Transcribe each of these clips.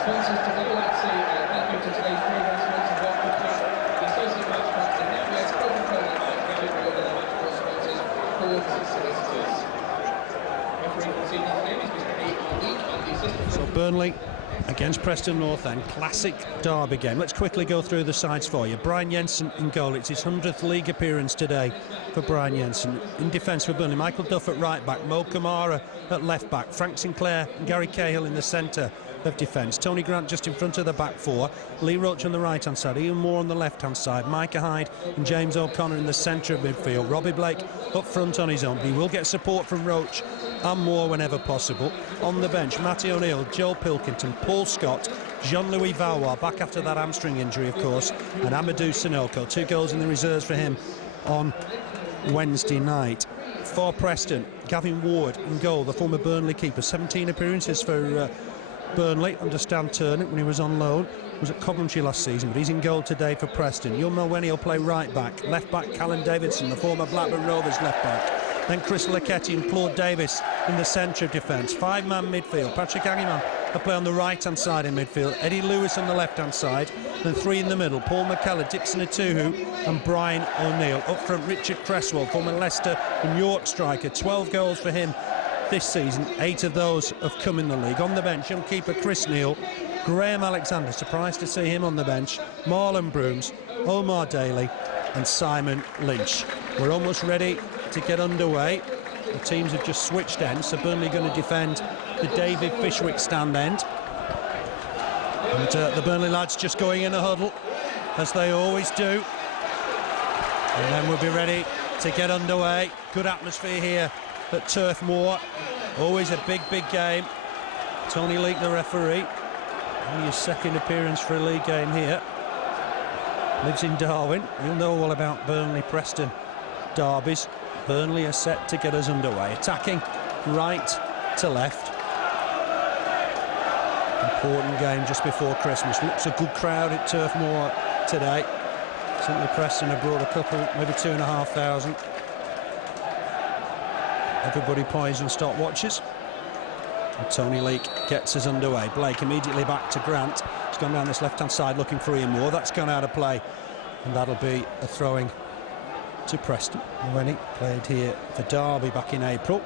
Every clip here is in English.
Sponsors to the Galaxy, thank you to today's programme sponsor, Robbie Blake, the associate match sponsor, NetWest, Coca-Cola, and Gabriel, and the match ball sponsors, Claude solicitors. Referee for this evening's game is Mr. Leake, and the assistant. So Burnley against Preston North End, classic derby game. Let's quickly go through the sides for you. Brian Jensen in goal. It's his 100th league appearance today for Brian Jensen. In defence for Burnley, Michael Duff at right back, Camara at left back, Frank Sinclair and Gary Cahill in the centre of defence. Tony Grant just in front of the back four, Lee Roche on the right hand side, Ian Moore on the left hand side, Micah Hyde and James O'Connor in the centre of midfield. Robbie Blake up front on his own, but he will get support from Roche and Moore whenever possible. On the bench, Matty O'Neill, Joel Pilkington, Paul Scott, Jean-Louis Valois, back after that hamstring injury of course, and Amadou Sanokho. 2 goals in the reserves for him on Wednesday night. For Preston, Gavin Ward in goal, the former Burnley keeper. 17 appearances for Burnley under Stan Turner when he was on loan. Was at Coventry last season, but he's in goal today for Preston. Youl Mawene will play right back. Left back, Callum Davidson, the former Blackburn Rovers left back. Then Chris Lucketti and Claude Davies in the centre of defence. 5-man midfield. Patrick Agyemang will play on the right-hand side in midfield. Eddie Lewis on the left-hand side. Then 3 in the middle. Paul McGreal, Dickson Etuhu and Brian O'Neill. Up front, Richard Cresswell, former Leicester and York striker. 12 goals for him this season. 8 of those have come in the league. On the bench, young keeper Chris Neal. Graham Alexander, surprised to see him on the bench. Marlon Brooms, Omar Daly and Simon Lynch. We're almost ready to get underway. The teams have just switched ends, so Burnley going to defend the David Fishwick stand end. And the Burnley lads just going in a huddle, as they always do. And then we'll be ready to get underway. Good atmosphere here at Turf Moor. Always a big game. Tony Leake, the referee. Only his second appearance for a league game here. Lives in Darwin. You'll know all about Burnley-Preston derbies. Burnley are set to get us underway. Attacking right to left. Important game just before Christmas. Looks a good crowd at Turf Moor today. Certainly Preston have brought a couple, maybe 2,500. Everybody poised and stopwatches. And Tony Leake gets us underway. Blake immediately back to Grant. He's gone down this left-hand side looking for Ian Moore. That's gone out of play. And that'll be a throwing to Preston. Mawene played here for Derby back in April.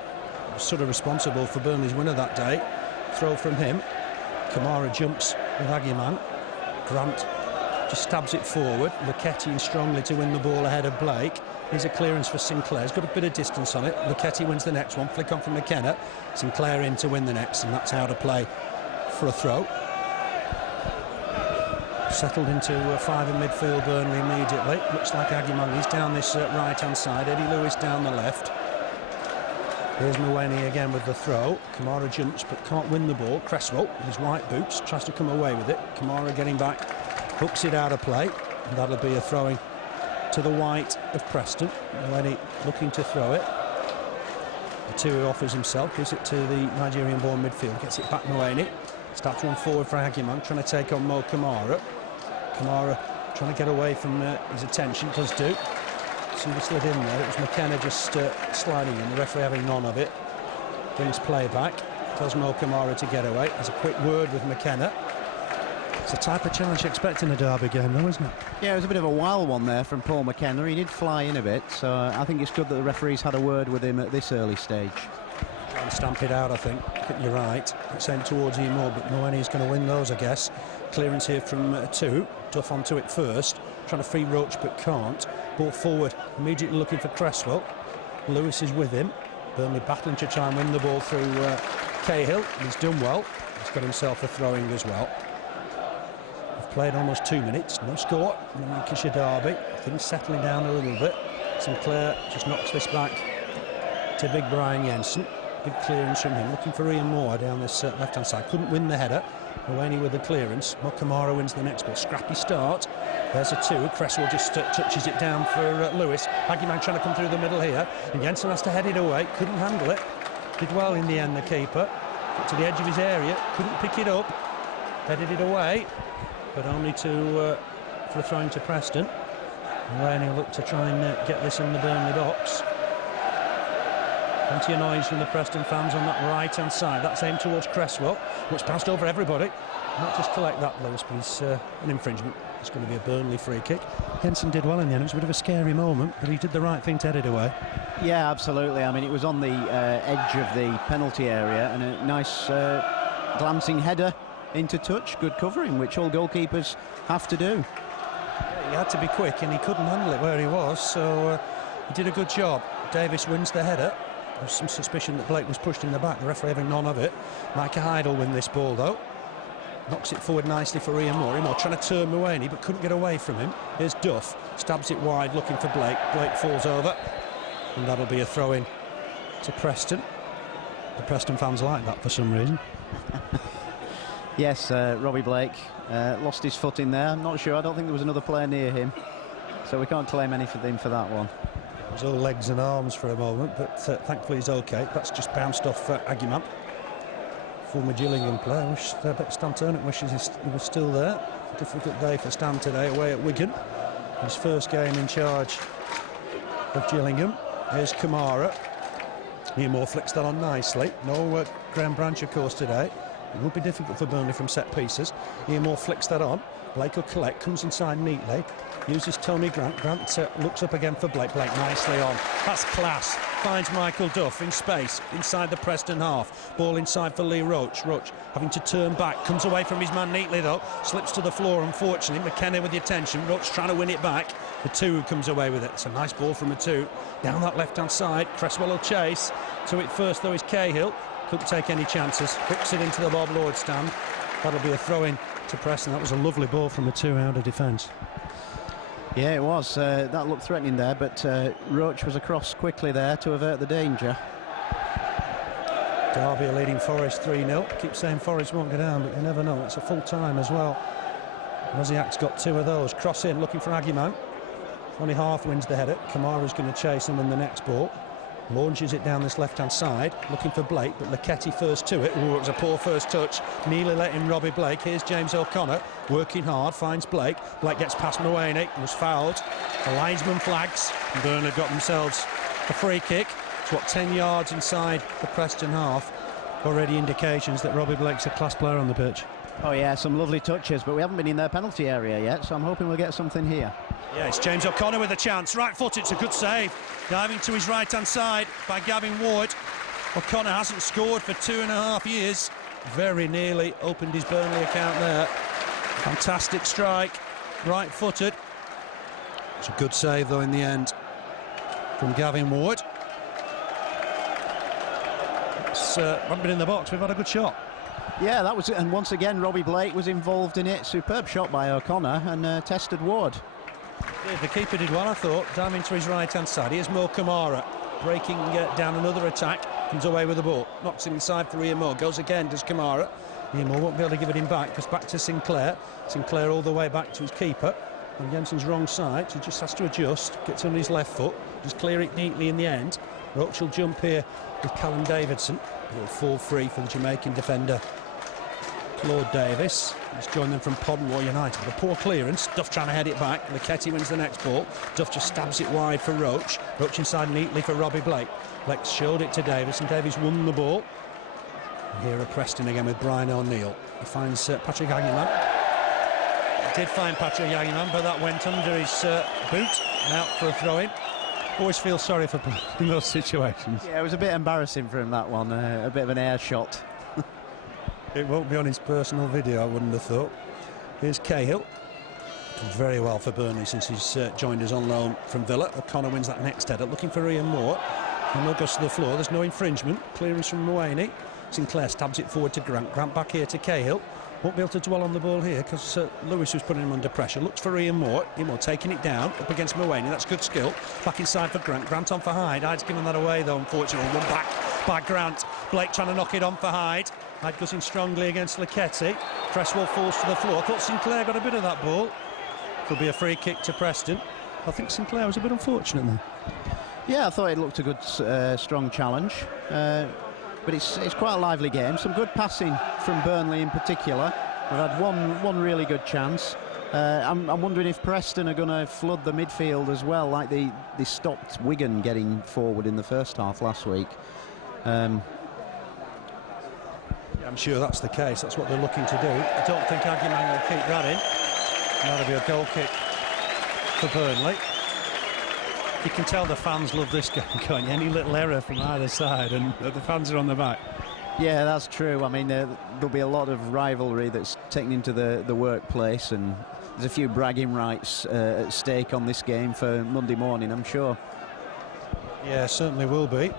Was sort of responsible for Burnley's winner that day. Throw from him. Camara jumps with Agyemang. Grant just stabs it forward. Lucketti in strongly to win the ball ahead of Blake. Here's a clearance for Sinclair. He's got a bit of distance on it. Lucketti wins the next one. Flick on from McKenna. Sinclair in to win the next, and that's how to play for a throw. Settled into 5 in midfield, Burnley immediately. Looks like Agyemang is down this right-hand side. Eddie Lewis down the left. Here's Mawene again with the throw. Camara jumps but can't win the ball. Cresswell with his white boots tries to come away with it. Camara getting back, hooks it out of play, and that'll be a throwing to the white of Preston. Mawene looking to throw it. Etuhu offers himself, gives it to the Nigerian-born midfield, gets it back Mawene. Starts one forward for Agyemang, trying to take on Camara. Camara trying to get away from his attention, does do. Somebody slid in there, it was McKenna just sliding in, the referee having none of it. Brings play back, tells Camara to get away. There's a quick word with McKenna. It's a type of challenge you expect in a derby game though, isn't it? Yeah, it was a bit of a wild one there from Paul McKenna. He did fly in a bit, so I think it's good that the referee's had a word with him at this early stage. Trying to stamp it out, I think. You're right. It's aimed towards Ian Moore, but Mawene's going to win those, I guess. Clearance here from Etuhu. Duff onto it first. Trying to free Roche, but can't. Ball forward, immediately looking for Cresswell. Lewis is with him. Burnley battling to try and win the ball through Cahill. He's done well. He's got himself a throwing as well. We've played almost 2 minutes. No score in the Lancashire derby. Things settling down a little bit. Sinclair just knocks this back to big Brian Jensen. Big clearance from him, looking for Ian Moore down this left-hand side. Couldn't win the header. Mawene with the clearance. Camara wins the next ball. Scrappy start. There's a 2. Cresswell just touches it down for Lewis. Agyemang trying to come through the middle here. And Jensen has to head it away. Couldn't handle it. Did well in the end, the keeper. Got to the edge of his area. Couldn't pick it up. Headed it away. But only for the throwing to Preston. Mawene will look to try and get this in the Burnley box. Plenty of noise from the Preston fans on that right-hand side. That's aimed towards Cresswell, which passed over everybody. Not just collect that, Lewis, but it's an infringement. It's going to be a Burnley free kick. Jensen did well in the end. It was a bit of a scary moment, but he did the right thing to head it away. Yeah, absolutely. I mean, it was on the edge of the penalty area, and a nice glancing header into touch. Good covering, which all goalkeepers have to do. Yeah, he had to be quick, and he couldn't handle it where he was, so he did a good job. Davies wins the header. There's some suspicion that Blake was pushed in the back, the referee having none of it. Micah Hyde will win this ball, though. Knocks it forward nicely for Ian Moore. Ian Moore trying to turn Mawene, but couldn't get away from him. Here's Duff, stabs it wide, looking for Blake. Blake falls over, and that'll be a throw-in to Preston. The Preston fans like that for some reason. Yes, Robbie Blake lost his foot in there. I'm not sure. I don't think there was another player near him, so we can't claim anything for that one. It was all legs and arms for a moment, but thankfully he's okay. That's just bounced off Agyemang. Former Gillingham player. I bet Stan Turnip wishes he was still there. Difficult day for Stan today away at Wigan. His first game in charge of Gillingham. Here's Camara. Ian Moore flicks that on nicely. No Graham Branch, of course, today. It would be difficult for Burnley from set pieces. Ian Moore flicks that on. Blake will collect, comes inside neatly, uses Tony Grant. Grant looks up again for Blake. Blake nicely on. That's class. Finds Michael Duff in space, inside the Preston half. Ball inside for Lee Roche. Roche having to turn back, comes away from his man neatly though, slips to the floor unfortunately. McKenna with the attention, Roche trying to win it back. Etuhu comes away with it. It's a nice ball from Etuhu. Down that left-hand side, Cresswell will chase. To it first though is Cahill. Couldn't take any chances. Hooks it into the Bob Lord stand. That'll be a throw-in to Preston. That was a lovely ball from Etuhu out of defence. Yeah, it was. That looked threatening there, but Roche was across quickly there to avert the danger. Derby are leading Forest 3-0. Keep saying Forest won't go down, but you never know. It's a full time as well. Mosiak's got two of those. Cross in, looking for Agyemang. Only half wins the header. Camara's going to chase him in the next ball. Launches it down this left-hand side, looking for Blake, but Lucketti first to it. Ooh, it was a poor first touch. Nearly let in Robbie Blake. Here's James O'Connor, working hard, finds Blake. Blake gets past Mawene, was fouled. The linesman flags. Burnley got themselves a free kick. It's what, 10 yards inside the Preston half. Already indications that Robbie Blake's a class player on the pitch. Oh yeah, some lovely touches, but we haven't been in their penalty area yet, so I'm hoping we'll get something here. Yeah, it's James O'Connor with a chance. Right foot, it's a good save. Diving to his right-hand side by Gavin Ward. O'Connor hasn't scored for 2.5 years. Very nearly opened his Burnley account there. Fantastic strike, right-footed. It's a good save, though, in the end, from Gavin Ward. It's haven't been in the box, we've had a good shot. Yeah, that was it, and once again Robbie Blake was involved in it. Superb shot by O'Connor and tested Ward. Yeah, the keeper did well, I thought, diving to his right-hand side. Here's Mo Camara, breaking down another attack, comes away with the ball, knocks it inside for Ian Moore, goes again, does Camara. Ian Moore won't be able to give it him back, goes back to Sinclair. Sinclair all the way back to his keeper, on Jensen's wrong side, so he just has to adjust, gets on his left foot, just clear it neatly in the end. Roche will jump here with Callum Davidson. He'll fall free for the Jamaican defender, Claude Davis. He's joined them from Podmore United. With a poor clearance, Duff trying to head it back. Lucketti wins the next ball. Duff just stabs it wide for Roche. Roche inside neatly for Robbie Blake. Blake showed it to Davis, and Davies won the ball. And here are Preston again with Brian O'Neill. He finds Patrick Agyemang. He did find Patrick Agyemang, but that went under his boot and out for a throw-in. Always feel sorry for people in those situations. Yeah, it was a bit embarrassing for him, that one. A bit of an air shot. It won't be on his personal video, I wouldn't have thought. Here's Cahill. Done very well for Burnley since he's joined us on loan from Villa. O'Connor wins that next header, looking for Ian Moore. And Moore goes to the floor. There's no infringement. Clearance from Mawene. Sinclair stabs it forward to Grant. Grant back here to Cahill. Won't be able to dwell on the ball here because Lewis was putting him under pressure. Looks for Ian Moore. Ian Moore taking it down up against Mawene. That's good skill. Back inside for Grant. Grant on for Hyde. Hyde's given that away though, unfortunately. One back by Grant. Blake trying to knock it on for Hyde. Hyde goes in strongly against Lucketti. Cresswell falls to the floor. I thought Sinclair got a bit of that ball. Could be a free kick to Preston. I think Sinclair was a bit unfortunate there. Yeah, I thought it looked a good, strong challenge. But it's quite a lively game. Some good passing from Burnley in particular. We've had one really good chance. I'm wondering if Preston are going to flood the midfield as well, like they stopped Wigan getting forward in the first half last week. Yeah, I'm sure that's the case. That's what they're looking to do. I don't think Agyemang will keep that in. That'll be a goal kick for Burnley. You can tell the fans love this game, can't you? Any little error from either side and the fans are on the back. Yeah, that's true. I mean, there'll be a lot of rivalry that's taken into the workplace, and there's a few bragging rights at stake on this game for Monday morning, I'm sure. Yeah, certainly will be.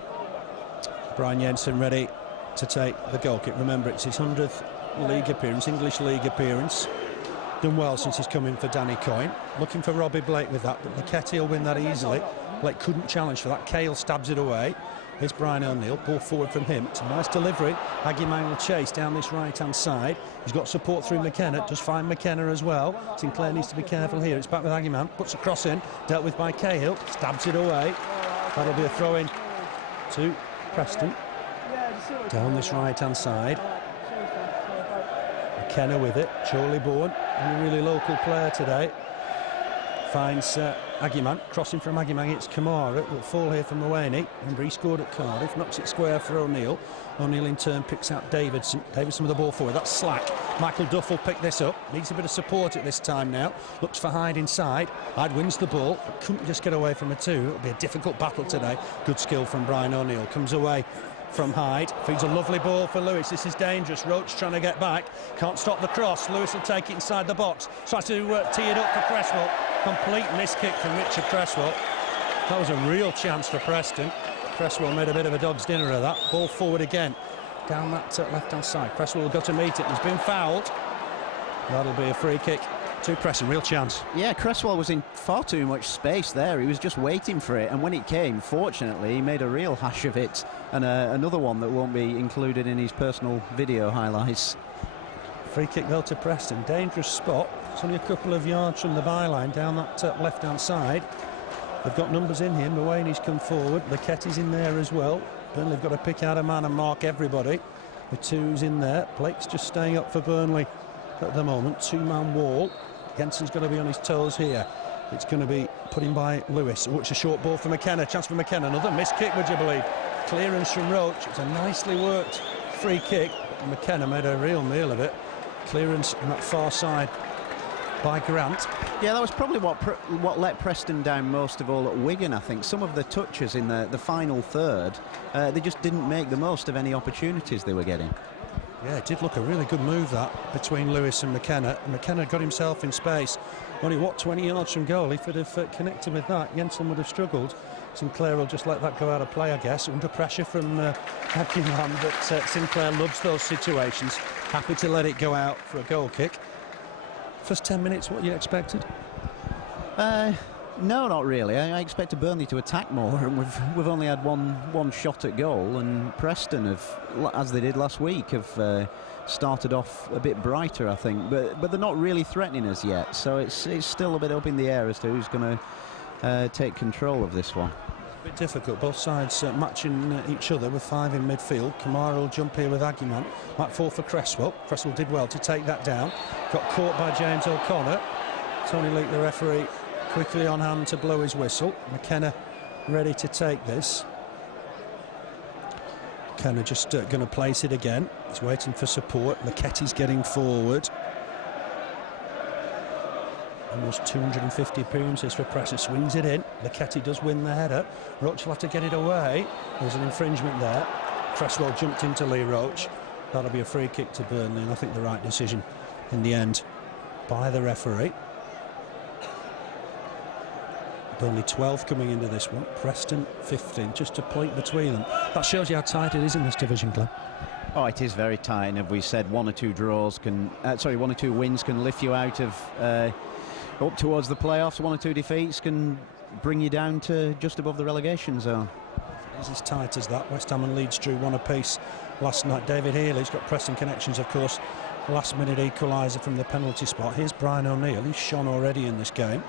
Brian Jensen ready to take the goal kick. Remember, it's his 100th league appearance, English league appearance. Done well since he's come in for Danny Coyne. Looking for Robbie Blake with that, but Lucketti will win that easily. Blake couldn't challenge for that. Cahill stabs it away. Here's Brian O'Neill, ball forward from him. It's a nice delivery. Agyemang will chase down this right-hand side. He's got support through McKenna, does find McKenna as well. Sinclair needs to be careful here. It's back with Agyemang, puts a cross in, dealt with by Cahill, stabs it away. That'll be a throw-in to Preston. Down this right-hand side. McKenna with it, Chorley born, and a really local player today. Finds Agyemang, crossing from Agyemang, it's Camara. It will fall here from Mawene. Remember, he scored at Cardiff, knocks it square for O'Neill. O'Neill in turn picks out Davidson. Davidson with the ball forward, that's slack. Michael Duff will pick this up, needs a bit of support at this time now. Looks for Hyde inside. Hyde wins the ball, but couldn't just get away from a two. It'll be a difficult battle today. Good skill from Brian O'Neill. Comes away from Hyde, feeds a lovely ball for Lewis. This is dangerous. Roche trying to get back, can't stop the cross. Lewis will take it inside the box, tries to tee it up for Cresswell. Complete miss kick from Richard Cresswell. That was a real chance for Preston. Cresswell made a bit of a dog's dinner of that. Ball forward again down that left-hand side. Cresswell will go to meet it. He's been fouled. That'll be a free kick to Preston. Real chance. Yeah, Cresswell was in far too much space there. He was just waiting for it, and when it came, fortunately, he made a real hash of it, and another one that won't be included in his personal video highlights. Free kick though to Preston. Dangerous spot. It's only a couple of yards from the byline down that left-hand side. They've got numbers in here. Mawane's come forward. Lucketti's in there as well. Burnley have got to pick out a man and mark everybody. The two's in there. Blake's just staying up for Burnley at the moment. Two-man wall. Jensen's going to be on his toes here. It's going to be put in by Lewis. Oh, it's a short ball for McKenna. Chance for McKenna. Another missed kick, would you believe? Clearance from Roche. It's a nicely worked free kick. McKenna made a real meal of it. Clearance on that far side by Grant. Yeah, that was probably what let Preston down most of all at Wigan, I think. Some of the touches in the final third, they just didn't make the most of any opportunities they were getting. Yeah, it did look a really good move, that, between Lewis and McKenna. McKenna got himself in space. Only, 20 yards from goal? If he'd have connected with that, Jensen would have struggled. Sinclair will just let that go out of play, I guess, under pressure from Agyemang, but Sinclair loves those situations. Happy to let it go out for a goal kick. First 10 minutes, what you expected? No, not really. I expected Burnley to attack more, and we've only had one shot at goal, and Preston have, as they did last week, have started off a bit brighter, I think, but they're not really threatening us yet, so it's still a bit up in the air as to who's going to take control of this one. A bit difficult, both sides matching each other with five in midfield. Camara will jump here with Agyemang. Might fall for Cresswell. Cresswell did well to take that down. Got caught by James O'Connor. Tony Leake, the referee, quickly on hand to blow his whistle. McKenna ready to take this. McKenna just going to place it again. He's waiting for support. Lucketti's getting forward. Almost 250 appearances for Preston. Swings it in. Lucketti does win the header. Roche will have to get it away. There's an infringement there. Cresswell jumped into Lee Roche. That'll be a free kick to Burnley, and I think the right decision in the end by the referee. Burnley 12 coming into this one. Preston 15, just a point between them. That shows you how tight it is in this division, Glenn. Oh, it is very tight, and if we said one or two wins can lift you out of up towards the playoffs. One or two defeats can bring you down to just above the relegation zone. It's as tight as that. West Ham and Leeds drew one apiece last night. David Healy's got Preston connections, of course. Last-minute equaliser from the penalty spot. Here's Brian O'Neill. He's shone already in this game.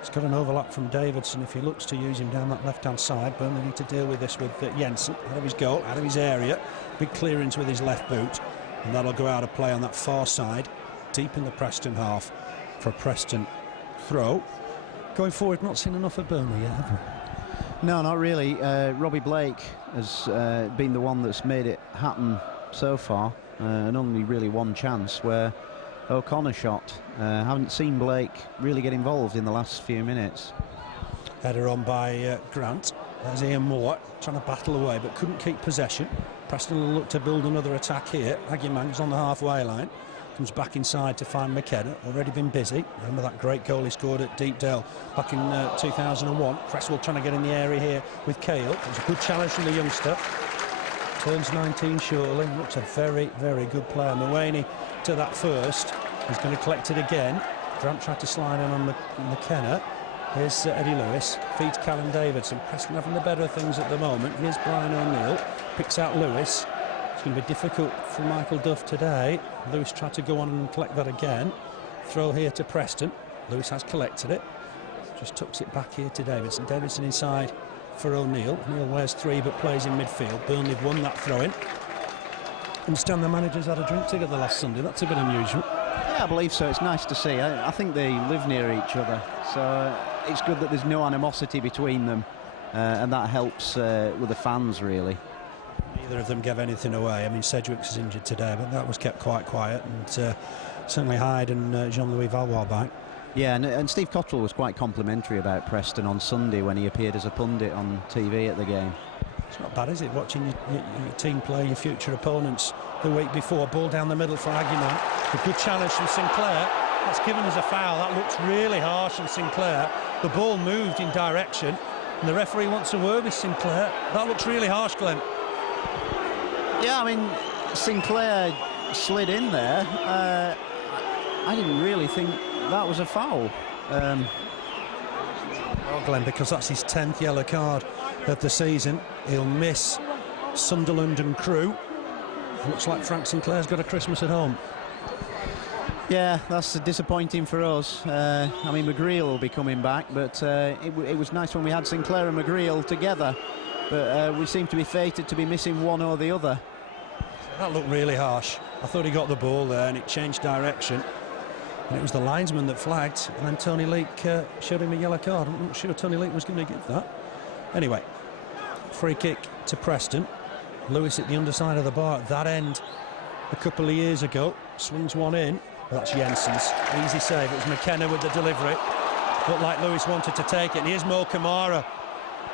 He's got an overlap from Davidson if he looks to use him down that left-hand side. Burnley need to deal with this with Jensen. Out of his goal, out of his area. Big clearance with his left boot. And that'll go out of play on that far side, deep in the Preston half. for Preston throw. Going forward, not seen enough of Burnley yet, have we? No, not really. Robbie Blake has been the one that's made it happen so far, and only really one chance where O'Connor shot. Haven't seen Blake really get involved in the last few minutes. Header on by Grant. There's Ian Moore trying to battle away but couldn't keep possession. Preston will look to build another attack here. Agyemang's on the halfway line. Comes back inside to find McGreal. Already been busy. Remember that great goal he scored at Deepdale back in 2001. Cresswell trying to get in the area here with Cahill. It was a good challenge from the youngster. Turns 19 shortly. Looks a very, very good player. Mawene to that first. He's going to collect it again. Grant tried to slide in on McKenna. Here's Eddie Lewis. Feeds Callum Davidson. Preston having the better things at the moment. Here's Brian O'Neill. Picks out Lewis. It's going to be difficult for Michael Duff today. Lewis tried to go on and collect that again. Throw here to Preston. Lewis has collected it. Just tucks it back here to Davidson. Davidson inside for O'Neill. O'Neill wears 3 but plays in midfield. Burnley have won that throw-in. Understand the managers had a drink together last Sunday. That's a bit unusual. Yeah, I believe so. It's nice to see. I think they live near each other, so it's good that there's no animosity between them, and that helps with the fans, really. Neither of them gave anything away. I mean, Sedgwick's is injured today, but that was kept quite quiet, and certainly Hyde and Jean-Louis Valois back. Yeah, and Steve Cotterill was quite complimentary about Preston on Sunday when he appeared as a pundit on TV at the game. It's not bad, is it, watching your team play your future opponents the week before. Ball down the middle for Agyemang. A good challenge from Sinclair. That's given us a foul. That looks really harsh on Sinclair. The ball moved in direction, and the referee wants a word with Sinclair. That looks really harsh, Glenn. Yeah, I mean, Sinclair slid in there. I didn't really think that was a foul. Well, Glenn, because that's his 10th yellow card of the season. He'll miss Sunderland and Crewe. Looks like Frank Sinclair's got a Christmas at home. Yeah, that's disappointing for us. I mean, McGreal will be coming back, but it was nice when we had Sinclair and McGreal together, but we seem to be fated to be missing one or the other. That looked really harsh. I thought he got the ball there and it changed direction, and it was the linesman that flagged, and then Tony Leake showed him a yellow card. I'm not sure Tony Leake was going to give that. Anyway, free kick to Preston. Lewis at the underside of the bar at that end a couple of years ago. Swings one in. Well, that's Jensen's. Easy save. It was McKenna with the delivery. Looked like Lewis wanted to take it. And here's Mo Camara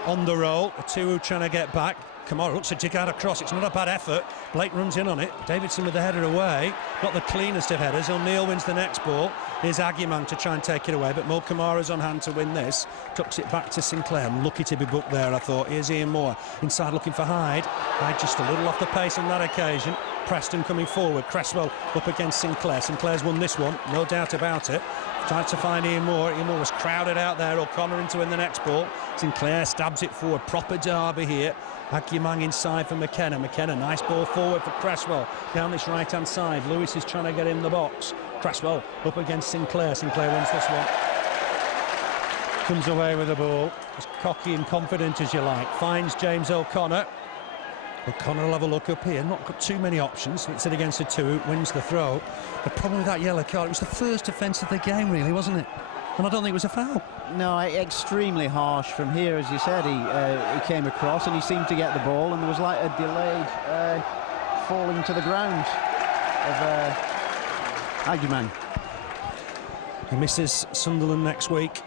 on the roll. Etuhu trying to get back. Camara looks to dig out across. It's not a bad effort. Blake runs in on it. Davidson with the header away. Not the cleanest of headers. O'Neill wins the next ball. Here's Agyemang to try and take it away, but Mo Camara's on hand to win this. Tucks it back to Sinclair. Lucky to be booked there, I thought. Here's Ian Moore inside looking for Hyde. Hyde just a little off the pace on that occasion. Preston coming forward. Cresswell up against Sinclair. Sinclair's won this one, no doubt about it. Tried to find Ian Moore. Ian Moore was crowded out there. O'Connor in to win the next ball. Sinclair stabs it forward. Proper derby here. Agyemang inside for McKenna. McKenna, nice ball forward for Cresswell. Down this right-hand side. Lewis is trying to get in the box. Cresswell up against Sinclair. Sinclair wins this one. Comes away with the ball. As cocky and confident as you like. Finds James O'Connor. O'Connor will have a look up here. Not got too many options. Hits it against Etuhu. Wins the throw. The problem with that yellow card, it was the first offence of the game, really, wasn't it? And I don't think it was a foul. No, extremely harsh from here, as you said. He came across and he seemed to get the ball, and there was like a delayed falling to the ground of Agyemang. He misses Sunderland next week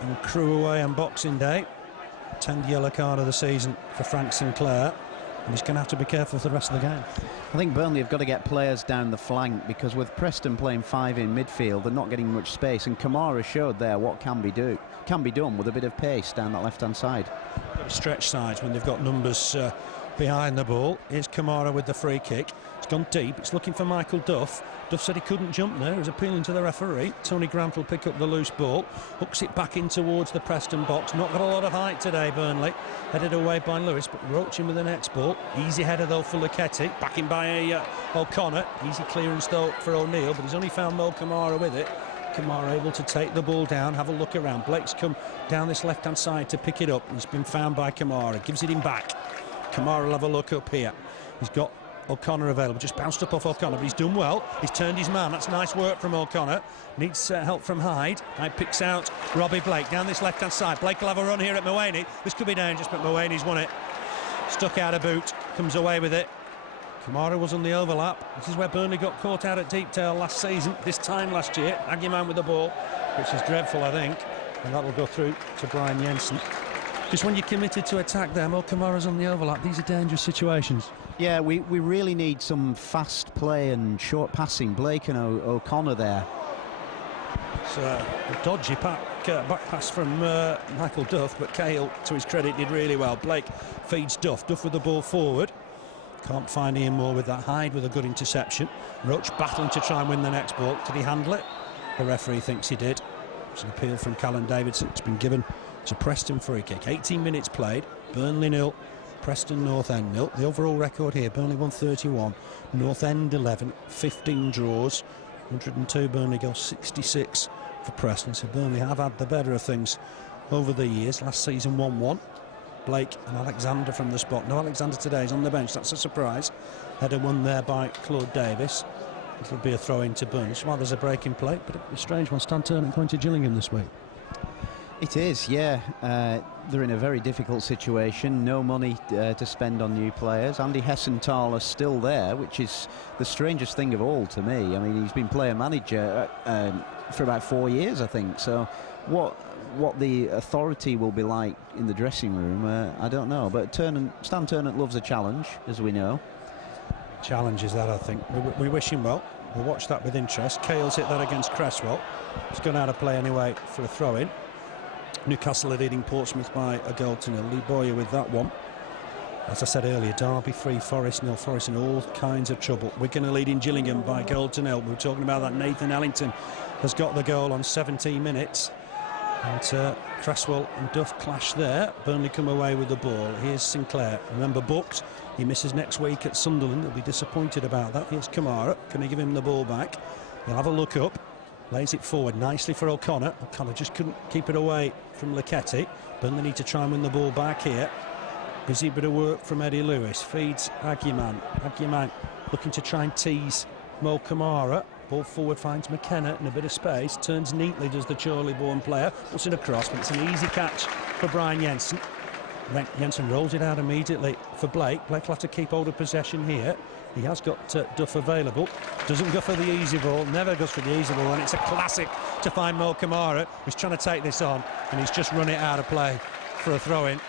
and Crewe away on Boxing Day. 10th yellow card of the season for Frank Sinclair. And he's going to have to be careful for the rest of the game. I think Burnley have got to get players down the flank, because with Preston playing 5 in midfield, they're not getting much space, and Camara showed there what can be done with a bit of pace down that left-hand side. Stretch sides when they've got numbers behind the ball. Here's Camara with the free kick. It's gone deep. It's looking for Michael Duff. Duff said he couldn't jump there. He's appealing to the referee. Tony Grant will pick up the loose ball. Hooks it back in towards the Preston box. Not got a lot of height today, Burnley. Headed away by Lewis, but Roche in with the next ball. Easy header though for Lucketti. Back in by O'Connor. Easy clearance though for O'Neill, but he's only found Mo Camara with it. Camara able to take the ball down, have a look around. Blake's come down this left-hand side to pick it up. He's been found by Camara. Gives it him back. Camara will have a look up here. He's got O'Connor available, just bounced up off O'Connor, but he's done well. He's turned his man. That's nice work from O'Connor. Needs help from Hyde. Hyde picks out Robbie Blake down this left-hand side. Blake will have a run here at Mawene. This could be dangerous, but Mawene's won it. Stuck out a boot, comes away with it. Camara was on the overlap. This is where Burnley got caught out at deep tail last season, this time last year. Agyemang with the ball, which is dreadful, I think. And that'll go through to Brian Jensen. Just when you're committed to attack them, or Camara's on the overlap, these are dangerous situations. Yeah, we really need some fast play and short passing. Blake and O'Connor there. It's a dodgy back pass from Michael Duff, but Cahill, to his credit, did really well. Blake feeds Duff. Duff with the ball forward. Can't find Ian Moore with that. Hyde with a good interception. Roche battling to try and win the next ball. Did he handle it? The referee thinks he did. It's an appeal from Callum Davidson. It's been given to Preston free kick. 18 minutes played. Burnley 0. Preston North End 0. The overall record here, Burnley 131, North End 11, 15 draws, 102 Burnley goals, 66 for Preston. So Burnley have had the better of things over the years. Last season 1-1. Blake and Alexander from the spot. No Alexander today, he's on the bench. That's a surprise. Header won there by Claude Davies. It'll be a throw into Burnley. Well, there's a break in play, but a strange one. Stan Turner going to Gillingham this week. It is, yeah. They're in a very difficult situation. No money to spend on new players. Andy Hessenthal is still there, which is the strangest thing of all to me. I mean, he's been player-manager for about 4 years, I think. So what the authority will be like in the dressing room, I don't know. But Stan Turnant loves a challenge, as we know. Challenge is that, I think. We wish him well. We'll watch that with interest. Cahill's hit that against Cresswell. It's gone out of play anyway for a throw-in. Newcastle are leading Portsmouth by a goal to 0. Lee Bowyer with that one. As I said earlier, Derby 3, Forest 0. Forest in all kinds of trouble. Wigan are leading Gillingham by a goal to 0. We were talking about that. Nathan Ellington has got the goal on 17 minutes. And Cresswell and Duff clash there. Burnley come away with the ball. Here's Sinclair. Remember, booked. He misses next week at Sunderland. They'll be disappointed about that. Here's Camara. Can he give him the ball back? He'll have a look up. Lays it forward nicely for O'Connor. O'Connor just couldn't keep it away from Lucketti. Burnley need to try and win the ball back here. Busy bit of work from Eddie Lewis. Feeds Agyemang. Agyemang looking to try and tease Mo Camara. Ball forward finds McKenna in a bit of space. Turns neatly, does the Chorley-born player. Puts it across, but it's an easy catch for Brian Jensen. Jensen rolls it out immediately for Blake. Blake will have to keep hold of possession here. He has got Duff available. Doesn't go for the easy ball, never goes for the easy ball, and it's a classic to find Mo Camara, who's trying to take this on, and he's just run it out of play for a throw-in.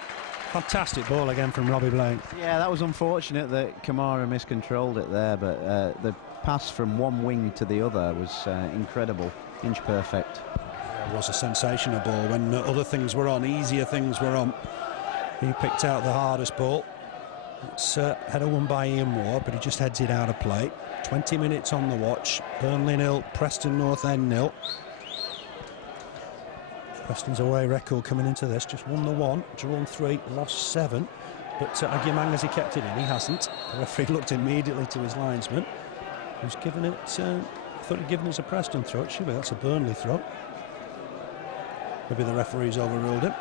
Fantastic ball again from Robbie Blake. Yeah, that was unfortunate that Camara miscontrolled it there, but the pass from one wing to the other was incredible, inch perfect. It was a sensational ball when other things were on, easier things were on. He picked out the hardest ball. It's header won by Ian Moore, but he just heads it out of play. 20 minutes on the watch. Burnley 0, Preston North End 0. Preston's away record coming into this, just won the 1, drawn 3, lost 7. But Agyemang, has he kept it in? He hasn't. The referee looked immediately to his linesman, who's given it, I thought he'd given us a Preston throw. It should be, that's a Burnley throw. Maybe the referee's overruled him.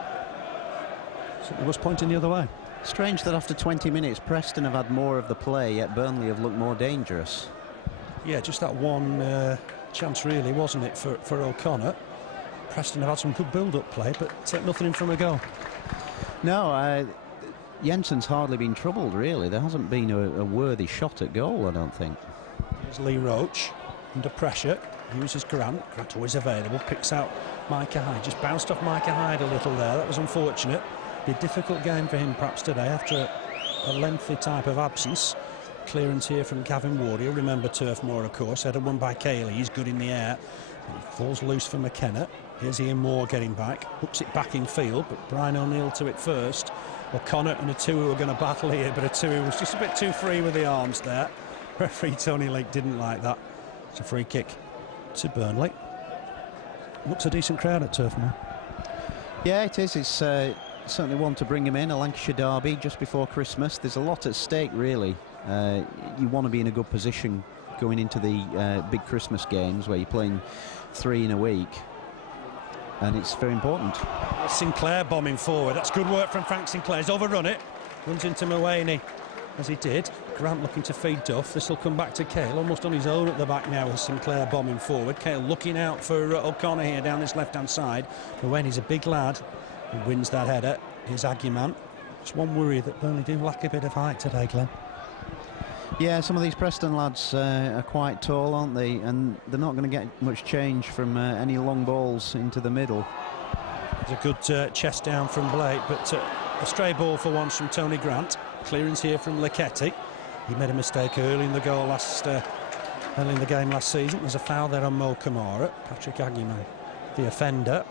So he was pointing the other way. Strange that after 20 minutes Preston have had more of the play, yet Burnley have looked more dangerous. Yeah, just that one chance really, wasn't it, for O'Connor. Preston have had some good build-up play, but nothing in from a goal. No, Jensen's hardly been troubled, really. There hasn't been a worthy shot at goal, I don't think. Here's Lee Roche, under pressure, uses Grant always available, picks out Micah Hyde, just bounced off Micah Hyde a little there, that was unfortunate. Be a difficult game for him perhaps today after a lengthy type of absence. Clearance here from Gavin Ward. You'll remember Turf Moor, of course. Header won by Cayley. He's good in the air. It falls loose for McKenna. Here's Ian Moore getting back. Hooks it back in field, but Brian O'Neill to it first. O'Connor and Etuhu are going to battle here, but Etuhu was just a bit too free with the arms there. Referee Tony Leake didn't like that. It's a free kick to Burnley. Looks a decent crowd at Turf Moor. Yeah, it is. It's certainly one to bring him in, a Lancashire derby just before Christmas. There's a lot at stake, really. You want to be in a good position going into the big Christmas games where you're playing 3 in a week, and it's very important. Sinclair bombing forward. That's good work from Frank Sinclair. He's overrun it. Runs into Mawene, as he did. Grant looking to feed Duff. This will come back to Cale, almost on his own at the back now with Sinclair bombing forward. Cale looking out for O'Connor here down this left-hand side. Mawene's a big lad who wins that header. Here's Agyemang. Just one worry that Burnley do lack a bit of height today, Glenn. Yeah, some of these Preston lads are quite tall, aren't they? And they're not going to get much change from any long balls into the middle. There's a good chest down from Blake, but a stray ball for once from Tony Grant. Clearance here from Lucketti. He made a mistake early in the goal early in the game last season. There's a foul there on Camara. Patrick Agyemang, the offender.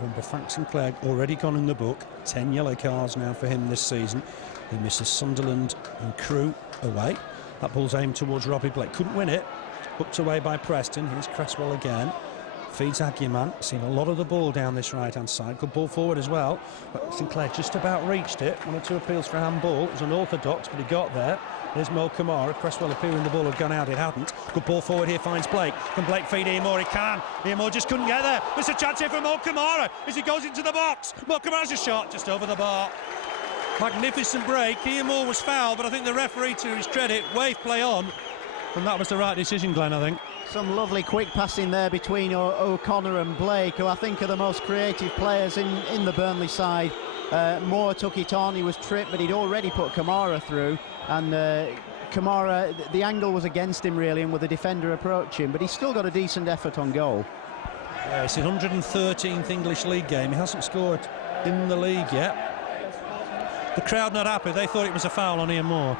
Remember, Frank Sinclair already gone in the book. 10 yellow cards now for him this season. He misses Sunderland and Crewe away. That ball's aimed towards Robbie Blake. Couldn't win it. Hooked away by Preston. Here's Cresswell again. Feeds Agyemang. Seen a lot of the ball down this right-hand side. Good ball forward as well. But Sinclair just about reached it. 1 or 2 appeals for handball. It was unorthodox, but he got there. There's Camara. Cresswell appearing the ball had gone out. It hadn't. Good ball forward here, finds Blake. Can Blake feed Moore? He can. Moore just couldn't get there. There's a chance here for Camara as he goes into the box. Camara's a shot just over the bar. Magnificent break. Moore was fouled, but I think the referee, to his credit, waved play on. And that was the right decision, Glenn, I think. Some lovely quick passing there between O'Connor and Blake, who I think are the most creative players in the Burnley side. Moore took it on, he was tripped, but he'd already put Camara through, and Camara, the angle was against him really, and with the defender approaching, but he's still got a decent effort on goal. Yeah, it's his 113th English League game. He hasn't scored in the league yet. The crowd not happy. They thought it was a foul on Moore.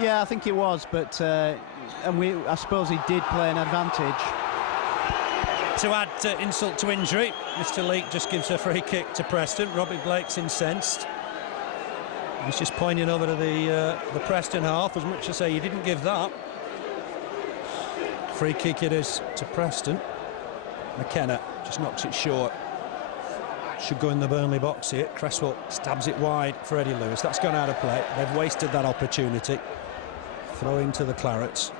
Yeah, I think it was, but I suppose he did play an advantage. To add insult to injury, Mr. Leake just gives a free kick to Preston. Robbie Blake's incensed. He's just pointing over to the Preston half, as much as say, you didn't give that. Free kick it is to Preston. McKenna just knocks it short. Should go in the Burnley box here. Cresswell stabs it wide for Eddie Lewis. That's gone out of play. They've wasted that opportunity. Throw into the Clarets.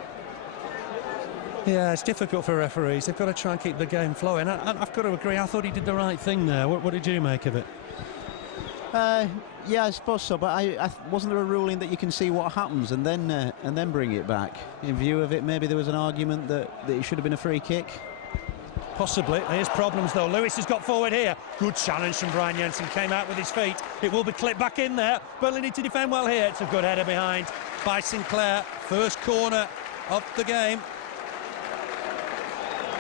Yeah, it's difficult for referees. They've got to try and keep the game flowing. I've got to agree, I thought he did the right thing there. What did you make of it? Yeah, I suppose so, but I wasn't there a ruling that you can see what happens and then bring it back? In view of it, maybe there was an argument that it should have been a free kick? Possibly. Here's problems though. Lewis has got forward here. Good challenge from Brian Jensen. Came out with his feet. It will be clipped back in there. Burnley need to defend well here. It's a good header behind by Sinclair. First corner of the game.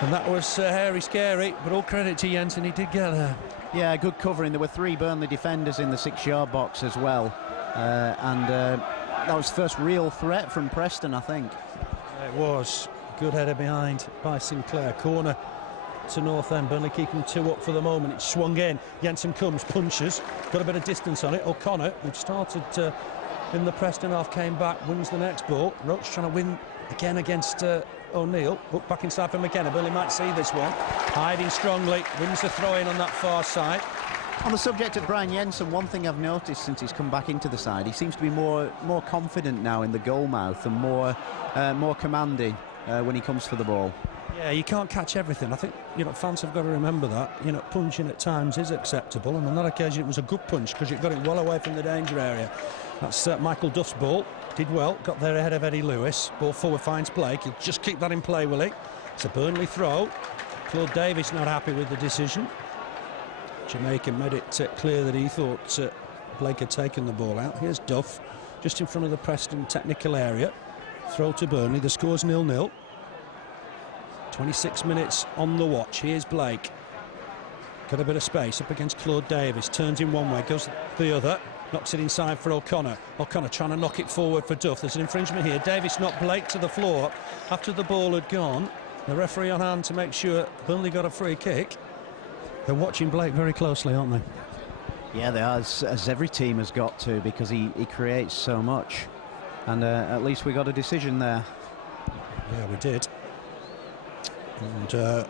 And that was hairy scary, but all credit to Jensen, he did get there. Yeah, good covering. There were 3 Burnley defenders in the 6-yard box as well. And that was the first real threat from Preston, I think. It was. Good header behind by Sinclair. Corner to North End. Burnley keeping 2 up for the moment. It's swung in. Jensen comes, punches. Got a bit of distance on it. O'Connor, who started in the Preston half, came back, wins the next ball. Roche trying to win again against O'Neill. Hook back inside for McKenna. Burnley might see this one. Hiding strongly. Wins the throw-in on that far side. On the subject of Brian Jensen, one thing I've noticed since he's come back into the side, he seems to be more confident now in the goal mouth and more commanding when he comes for the ball. Yeah, you can't catch everything. I think, fans have got to remember that. Punching at times is acceptable, and on that occasion it was a good punch because it got it well away from the danger area. That's Michael Duff's ball. Did well, got there ahead of Eddie Lewis. Ball forward finds Blake. He'll just keep that in play, will he? It's a Burnley throw. Claude Davies not happy with the decision. Jamaican made it clear that he thought Blake had taken the ball out. Here's Duff, just in front of the Preston technical area. Throw to Burnley. The score's 0-0. 26 minutes on the watch. Here's Blake. Got a bit of space up against Claude Davies. Turns in one way, goes the other. Knocks it inside for O'Connor. O'Connor trying to knock it forward for Duff. There's an infringement here. Davies knocked Blake to the floor after the ball had gone. The referee on hand to make sure Burnley got a free kick. They're watching Blake very closely, aren't they? Yeah, they are, as every team has got to, because he creates so much. And at least we got a decision there. Yeah, we did. And the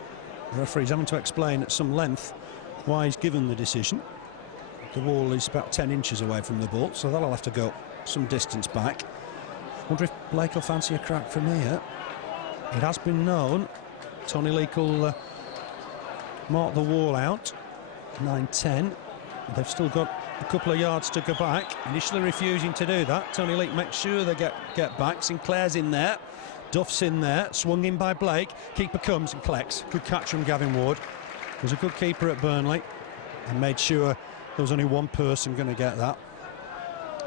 referee's having to explain at some length why he's given the decision. The wall is about 10 inches away from the ball, so that'll have to go some distance back. Wonder if Blake will fancy a crack from here. It has been known Tony Leake will mark the wall out. 9-10. They've still got a couple of yards to go back, initially refusing to do that. Tony Leake makes sure they get back. Sinclair's in there, Duff's in there, swung in by Blake. Keeper comes and collects. Good catch from Gavin Ward. He was a good keeper at Burnley and made sure there was only one person going to get that.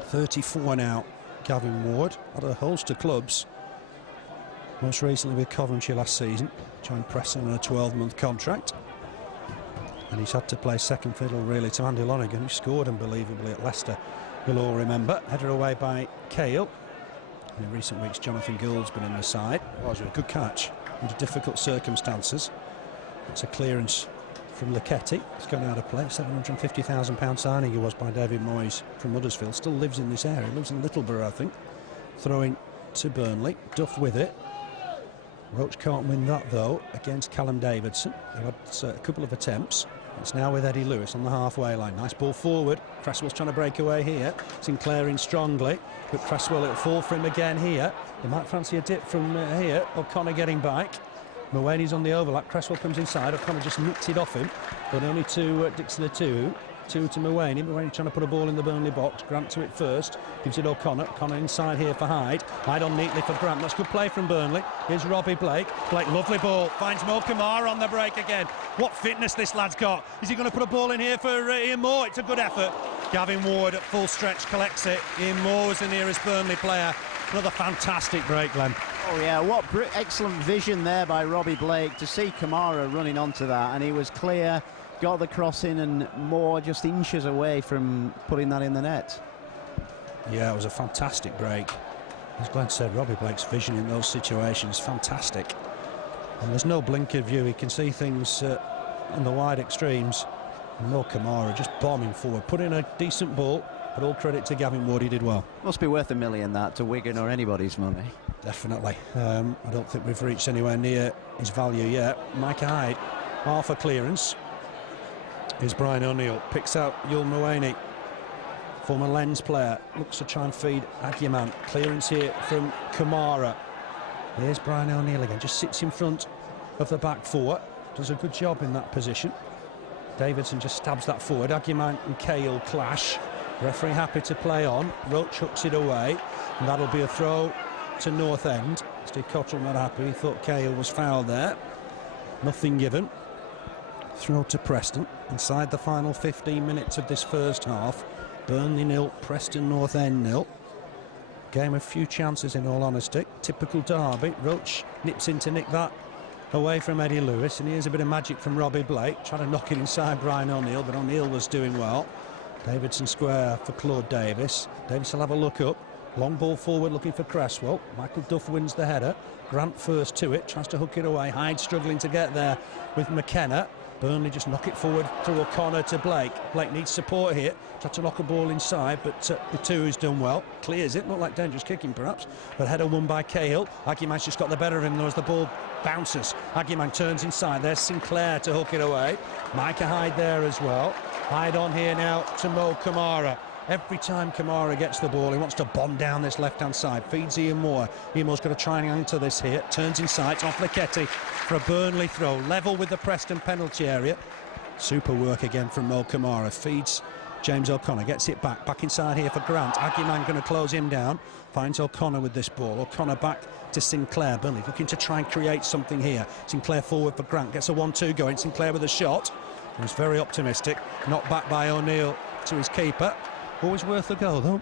34 now, Gavin Ward. Had a host of clubs, most recently with Coventry last season. Joined Preston on a 12-month contract. And he's had to play second fiddle really to Andy Lonergan, who scored unbelievably at Leicester, you'll all remember. Header away by Cahill. In recent weeks, Jonathan Gould's been in the side. Oh, it was a good catch under difficult circumstances. It's a clearance from Lucketti. It's gone out of play. £750,000 signing he was by David Moyes from Huddersfield. Still lives in this area. Lives in Littleborough, I think. Throwing to Burnley. Duff with it. Roche can't win that though against Callum Davidson, who had a couple of attempts. It's now with Eddie Lewis on the halfway line. Nice ball forward. Cresswell's trying to break away here. Sinclair in strongly, but Cresswell, it'll fall for him again here. They might fancy a dip from here. O'Connor getting back. Mawene's on the overlap. Cresswell comes inside. O'Connor just nicked it off him, but only to Dickson Etuhu. Two to Mawene. Mawene trying to put a ball in the Burnley box. Grant to it first. Gives it O'Connor. O'Connor inside here for Hyde. Hyde on neatly for Grant. That's good play from Burnley. Here's Robbie Blake. Blake, lovely ball. Finds Camara on the break again. What fitness this lad's got. Is he going to put a ball in here for Ian Moore? It's a good effort. Gavin Ward at full stretch collects it. Ian Moore was the nearest Burnley player. Another fantastic break, Glenn. Oh yeah, what excellent vision there by Robbie Blake to see Camara running onto that, and he was clear. Got the cross in, and Moore just inches away from putting that in the net. Yeah, it was a fantastic break. As Glenn said, Robbie Blake's vision in those situations, fantastic. And there's no blinker view. He can see things on the wide extremes. And no Camara just bombing forward. Put in a decent ball, but all credit to Gavin Ward, he did well. Must be worth $1 million that to Wigan or anybody's money. Definitely. I don't think we've reached anywhere near his value yet. Micah Hyde, half a clearance. Here's Brian O'Neill, picks out Youl Mawene, former Lens player, looks to try and feed Agyemang. Clearance here from Camara. Here's Brian O'Neill again, just sits in front of the back four, does a good job in that position. Davidson just stabs that forward. Agyemang and Cahill clash. Referee happy to play on. Roche hooks it away, and that'll be a throw to North End. Steve Cotterill not happy, he thought Cahill was fouled there. Nothing given. Throw to Preston inside the final 15 minutes of this first half. Burnley 0, Preston North End 0. Game of few chances in all honesty. Typical derby. Roche nips in to nick that away from Eddie Lewis, and here's a bit of magic from Robbie Blake, trying to knock it inside Brian O'Neill, but O'Neill was doing well. Davidson square for Claude Davis. Davis will have a look up. Long ball forward looking for Cresswell. Michael Duff wins the header. Grant first to it, tries to hook it away. Hyde struggling to get there with McKenna. Burnley just knock it forward to O'Connor to Blake. Blake needs support here. Tried to knock a ball inside, but Etuhu's done well. Clears it, not like dangerous kicking perhaps, but header won by Cahill. Agyemang's just got the better of him though as the ball bounces. Agyemang turns inside. There's Sinclair to hook it away. Micah Hyde there as well. Hyde on here now to Camara. Every time Camara gets the ball, he wants to bomb down this left-hand side. Feeds Ian Moore. Ian Moore's got to try and enter this here. Turns inside. It's off Lucketti for a Burnley throw. Level with the Preston penalty area. Super work again from Camara. Feeds James O'Connor. Gets it back. Back inside here for Grant. Agyemang going to close him down. Finds O'Connor with this ball. O'Connor back to Sinclair. Burnley looking to try and create something here. Sinclair forward for Grant. Gets a 1-2 going. Sinclair with a shot. He was very optimistic. Knocked back by O'Neill to his keeper. Always worth a go, though.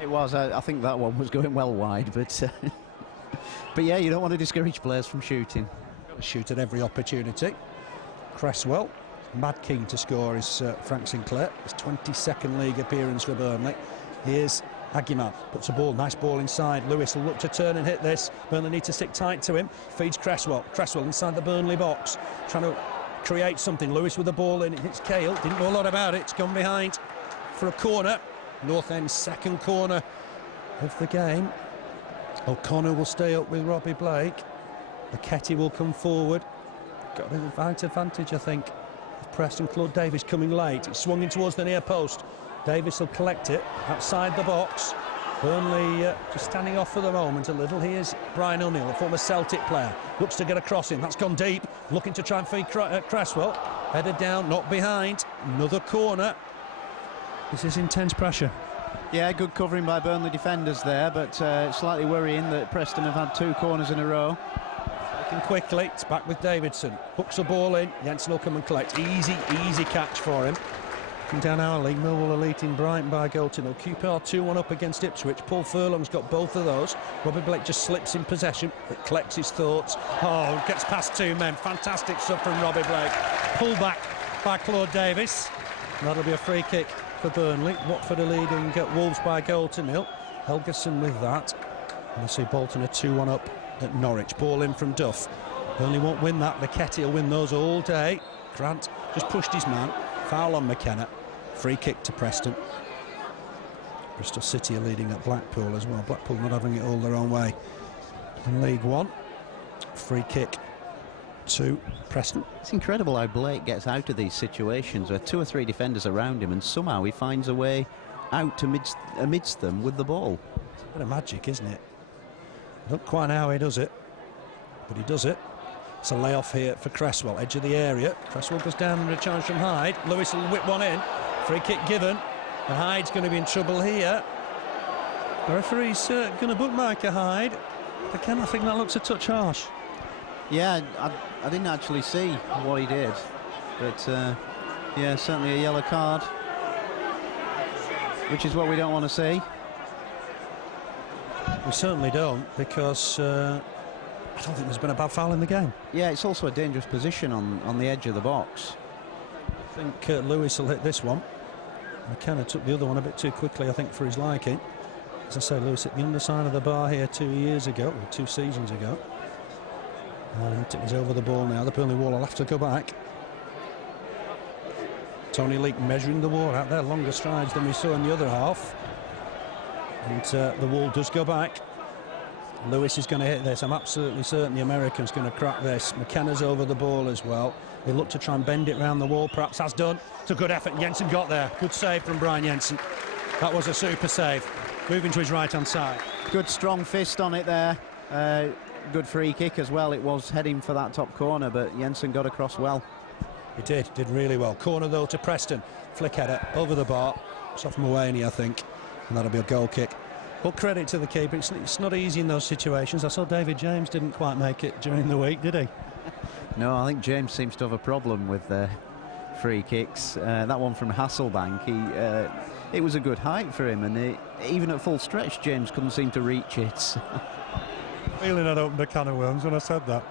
It was. I think that one was going well wide, but yeah, you don't want to discourage players from shooting. Got to shoot at every opportunity. Cresswell, mad keen to score, is Frank Sinclair. His 22nd league appearance for Burnley. Here's Agyemang, puts a ball, nice ball inside. Lewis will look to turn and hit this. Burnley need to stick tight to him. Feeds Cresswell. Cresswell inside the Burnley box, trying to create something. Lewis with the ball in. It hits Cahill. Didn't know a lot about it. It's gone behind for a corner. North End's second corner of the game. O'Connor will stay up with Robbie Blake. Lucketti will come forward. Got an advantage, I think, of Preston. Claude Davies coming late. It's swung in towards the near post. Davies will collect it outside the box. Burnley just standing off for the moment a little. Here's Brian O'Neill, a former Celtic player. Looks to get a cross in. That's gone deep. Looking to try and feed Cresswell. Headed down, not behind. Another corner. This is intense pressure. Yeah, good covering by Burnley defenders there, but slightly worrying that Preston have had 2 corners in a row. Taken quickly, it's back with Davidson. Hooks the ball in, Jensen will come and collect. Easy catch for him. Down our league, Millwall are leading Brighton by a goal to nil. QPR 2-1 up against Ipswich. Paul Furlong's got both of those. Robbie Blake just slips in possession, but collects his thoughts. Oh, gets past 2 men. Fantastic stuff from Robbie Blake. Pulled back by Claude Davies. And that'll be a free kick for Burnley. Watford are leading Wolves by a goal to nil. Helgeson with that. And I see Bolton are 2-1 up at Norwich. Ball in from Duff. Burnley won't win that. Lucketti will win those all day. Grant just pushed his man. Foul on McKenna. Free kick to Preston. Bristol City are leading at Blackpool as well. Blackpool not having it all their own way. In League One, free kick to Preston. It's incredible how Blake gets out of these situations where 2 or 3 defenders around him and somehow he finds a way out amidst them with the ball. It's a bit of magic, isn't it? I don't quite know how he does it, but he does it. It's a layoff here for Cresswell, edge of the area. Cresswell goes down under a challenge from Hyde. Lewis will whip one in. Free kick given, and Hyde's going to be in trouble here. The referee's going to book Micah Hyde. Again, I think that looks a touch harsh. Yeah, I didn't actually see what he did, but yeah, certainly a yellow card, which is what we don't want to see. We certainly don't, because I don't think there's been a bad foul in the game. Yeah, it's also a dangerous position on the edge of the box. I think Lewis will hit this one. McKenna took the other one a bit too quickly, I think, for his liking. As I say, Lewis hit the underside of the bar here 2 years ago, or 2 seasons ago. And he's over the ball now. The Burnley wall will have to go back. Tony Leake measuring the wall out there, longer strides than we saw in the other half. And the wall does go back. Lewis is going to hit this. I'm absolutely certain the American's going to crack this. McKenna's over the ball as well. They look to try and bend it round the wall, perhaps has done. It's a good effort. Jensen got there. Good save from Brian Jensen. That was a super save. Moving to his right-hand side. Good strong fist on it there. Good free kick as well. It was heading for that top corner, but Jensen got across well. He did really well. Corner though to Preston. Flick header over the bar. It's off Mawene, I think. And that'll be a goal kick. Well, credit to the keeper. It's not easy in those situations. I saw David James didn't quite make it during the week, did he? No, I think James seems to have a problem with free kicks. That one from Hasselbank, it was a good height for him, and even at full stretch, James couldn't seem to reach it. Feeling I'd opened a can of worms when I said that.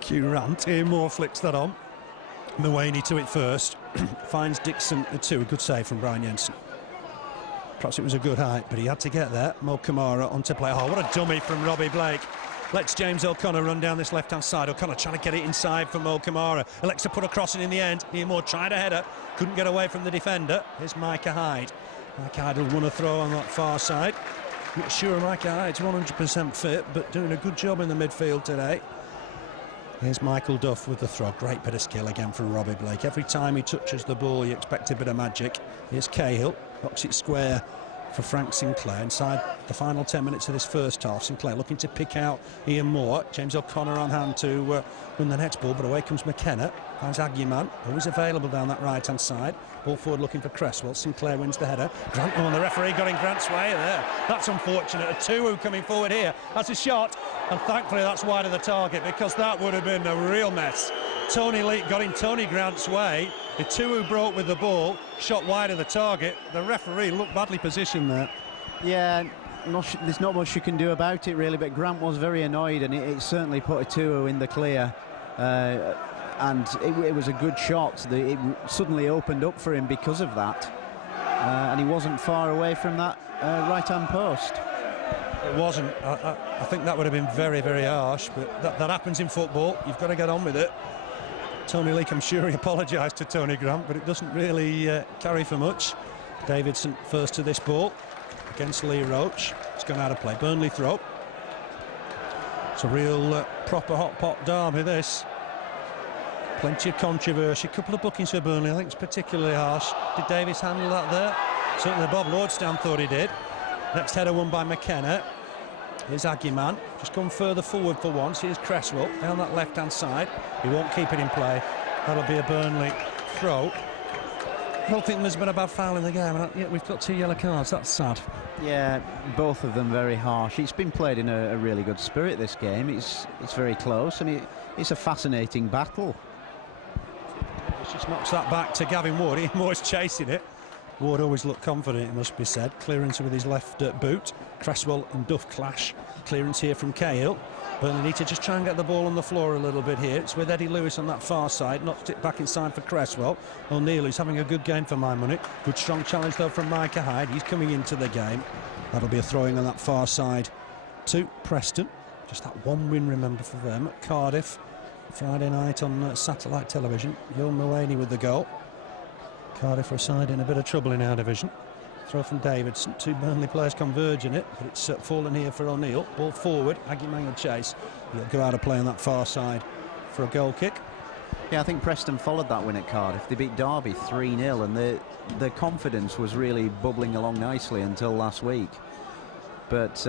Q rant. Here Moore flicks that on. Mawene to it first. Finds Dickson at 2. A good save from Brian Jensen. Perhaps it was a good height, but he had to get there. Camara onto play. Oh, what a dummy from Robbie Blake. Lets James O'Connor run down this left-hand side. O'Connor trying to get it inside for Camara. Elects to put a cross in the end. Moore tried a header. Couldn't get away from the defender. Here's Micah Hyde. Micah Hyde will run a throw on that far side. Not sure Micah Hyde's 100% fit, but doing a good job in the midfield today. Here's Michael Duff with the throw. Great bit of skill again from Robbie Blake. Every time he touches the ball, you expect a bit of magic. Here's Cahill. Knocks it square for Frank Sinclair. Inside the final 10 minutes of this first half, Sinclair looking to pick out Ian Moore. James O'Connor on hand to win the next ball, but away comes McKenna. Finds Agyemang, always available down that right-hand side. Ball forward looking for Cresswell. Sinclair wins the header. Grant, oh, and the referee got in Grant's way there. That's unfortunate. Etuhu coming forward here. That's a shot, and thankfully that's wide of the target, because that would have been a real mess. Tony Leake got in Tony Grant's way. Etuhu broke with the ball, shot wide of the target. The referee looked badly positioned there. Yeah, there's not much you can do about it really, but Grant was very annoyed, and it certainly put Etuhu in the clear. And it was a good shot. It suddenly opened up for him because of that. And he wasn't far away from that right-hand post. It wasn't. I think that would have been very, very harsh, but that happens in football. You've got to get on with it. Tony Leake, I'm sure he apologised to Tony Grant, but it doesn't really carry for much. Davidson first to this ball against Lee Roche. It's gone out of play. Burnley throw. It's a real proper hot pot derby, this. Plenty of controversy. A couple of bookings for Burnley. I think it's particularly harsh. Did Davies handle that there? Certainly Bob Lordstown thought he did. Next header won by McKenna. Here's Agyemang. Just gone further forward for once. Here's Cresswell down that left-hand side. He won't keep it in play. That'll be a Burnley throw. don't think there's been a bad foul in the game, and yet we've got 2 yellow cards. That's sad. Yeah, both of them very harsh. It's been played in a really good spirit, this game. It's very close, and it's a fascinating battle. He just knocks that back to Gavin Ward. Ian Moore's chasing it. Ward always looked confident, it must be said. Clearance with his left boot. Cresswell and Duff clash. Clearance here from Cahill. Burnley need to just try and get the ball on the floor a little bit here. It's with Eddie Lewis on that far side. Knocked it back inside for Cresswell. O'Neill, who's having a good game for my money. Good strong challenge though from Micah Hyde. He's coming into the game. That'll be a throwing on that far side to Preston. Just that one win, remember, for them at Cardiff. Friday night on satellite television. Youl Mawene with the goal. Cardiff are a side in a bit of trouble in our division. Throw from Davidson. 2 Burnley players converge in it, but it's fallen here for O'Neill. Ball forward. Agyemang will chase. He'll go out of play on that far side for a goal kick. Yeah, I think Preston followed that win at Cardiff. They beat Derby 3-0, and their confidence was really bubbling along nicely until last week. But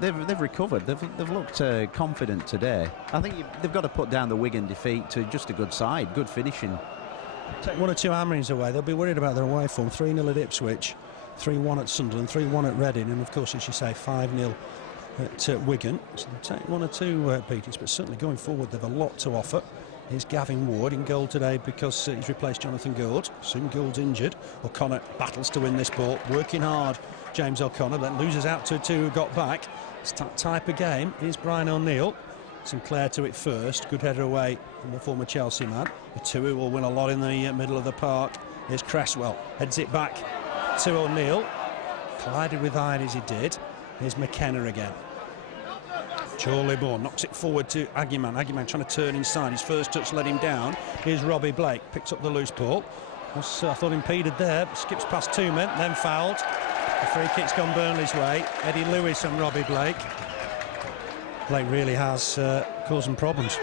they've recovered. They've looked confident today. I think they've got to put down the Wigan defeat to just a good side, good finishing. Take 1 or 2 hammerings away, they'll be worried about their away form. 3-0 at Ipswich, 3-1 at Sunderland, 3-1 at Reading, and of course, as you say, 5-0 at Wigan. So they'll take 1 or 2 beatings, but certainly going forward they've a lot to offer. Here's Gavin Ward in goal today because he's replaced Jonathan Gould. Soon Gould's injured. O'Connor battles to win this ball, working hard. James O'Connor then loses out to 2 who got back. It's that type of game. Here's Brian O'Neill. Sinclair to it first. Good header away from the former Chelsea man. Etuhu will win a lot in the middle of the park. Here's Cresswell. Heads it back to O'Neill. Collided with Hyde as he did. Here's McKenna again. Charlie Bourne knocks it forward to Agyemang. Agyemang trying to turn inside. His first touch let him down. Here's Robbie Blake. Picks up the loose ball. Was, I thought, impeded there. Skips past 2 men, then fouled. The free kick's gone Burnley's way. Eddie Lewis and Robbie Blake. Blake really has caused some problems.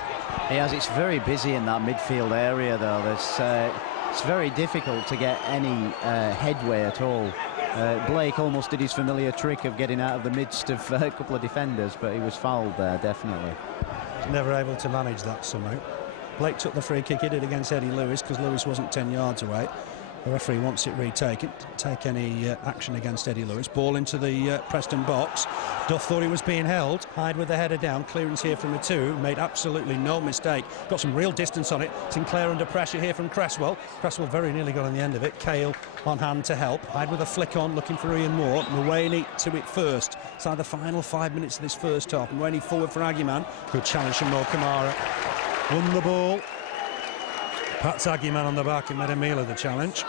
He has. It's very busy in that midfield area, though. It's very difficult to get any headway at all. Blake almost did his familiar trick of getting out of the midst of a couple of defenders, but he was fouled there, definitely. He's never able to manage that somehow. Blake took the free kick, hit it against Eddie Lewis because Lewis wasn't 10 yards away. The referee wants it retaken. Didn't take any action against Eddie Lewis. Ball into the Preston box. Duff thought he was being held. Hyde with the header down. Clearance here from Etuhu. Made absolutely no mistake. Got some real distance on it. Sinclair under pressure here from Cresswell. Cresswell very nearly got on the end of it. Cahill on hand to help. Hyde with a flick on, looking for Ian Moore. Mawene to it first. Inside the final 5 minutes of this first half. Mawene forward for Agyemang. Good challenge from Camara. Won the ball. Pats Agyemang on the back and made a meal of the challenge,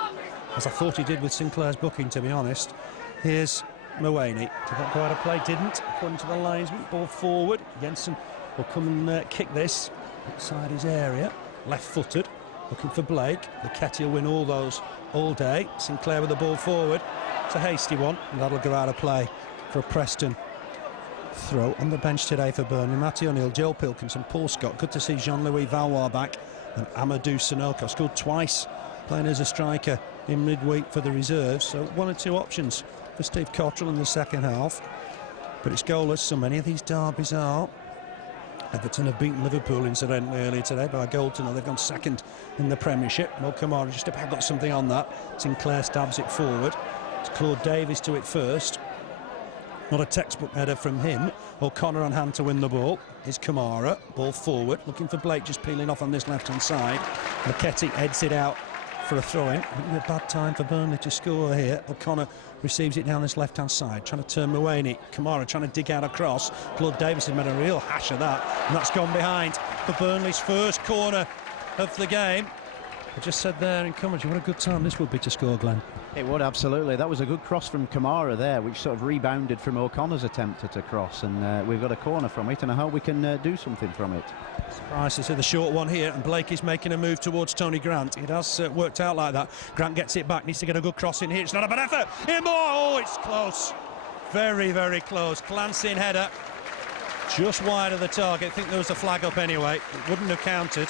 as I thought he did with Sinclair's booking, to be honest. Here's Mawene. Did that go out of play? Didn't, according to the linesman. Ball forward. Jensen will come and kick this outside his area. Left-footed, looking for Blake. Lucketti will win all those all day. Sinclair with the ball forward. It's a hasty one, and that'll go out of play for a Preston throw. On the bench today for Burnley, Matty O'Neill, Joel Pilkington, Paul Scott. Good to see Jean-Louis Valois back. And Amadou Sanokho scored twice, playing as a striker in midweek for the reserves. So 1 or 2 options for Steve Cotterill in the second half. But it's goalless, so many of these derbies are. Everton have beaten Liverpool incidentally earlier today by a goal to nil. They've gone second in the Premiership. Camara just about got something on that. Sinclair stabs it forward. It's Claude Davies to it first. Not a textbook header from him. O'Connor on hand to win the ball. Is Camara. Ball forward. Looking for Blake, just peeling off on this left-hand side. Lucketti heads it out for a throw-in. It would be a bad time for Burnley to score here. O'Connor receives it down this left-hand side. Trying to turn Mawene. Camara trying to dig out across. Claude Davis has made a real hash of that. And that's gone behind for Burnley's first corner of the game. I just said there in commentary, what a good time this would be to score, Glenn. It would, absolutely. That was a good cross from Camara there, which sort of rebounded from O'Connor's attempt at a cross, and we've got a corner from it, and I hope we can do something from it. Surprised to see the short one here, and Blake is making a move towards Tony Grant. It has worked out like that. Grant gets it back, needs to get a good cross in here. It's not a bad effort. In more. Oh, it's close. Very, very close. Glancing header. Just wide of the target. I think there was a flag up anyway. It wouldn't have counted.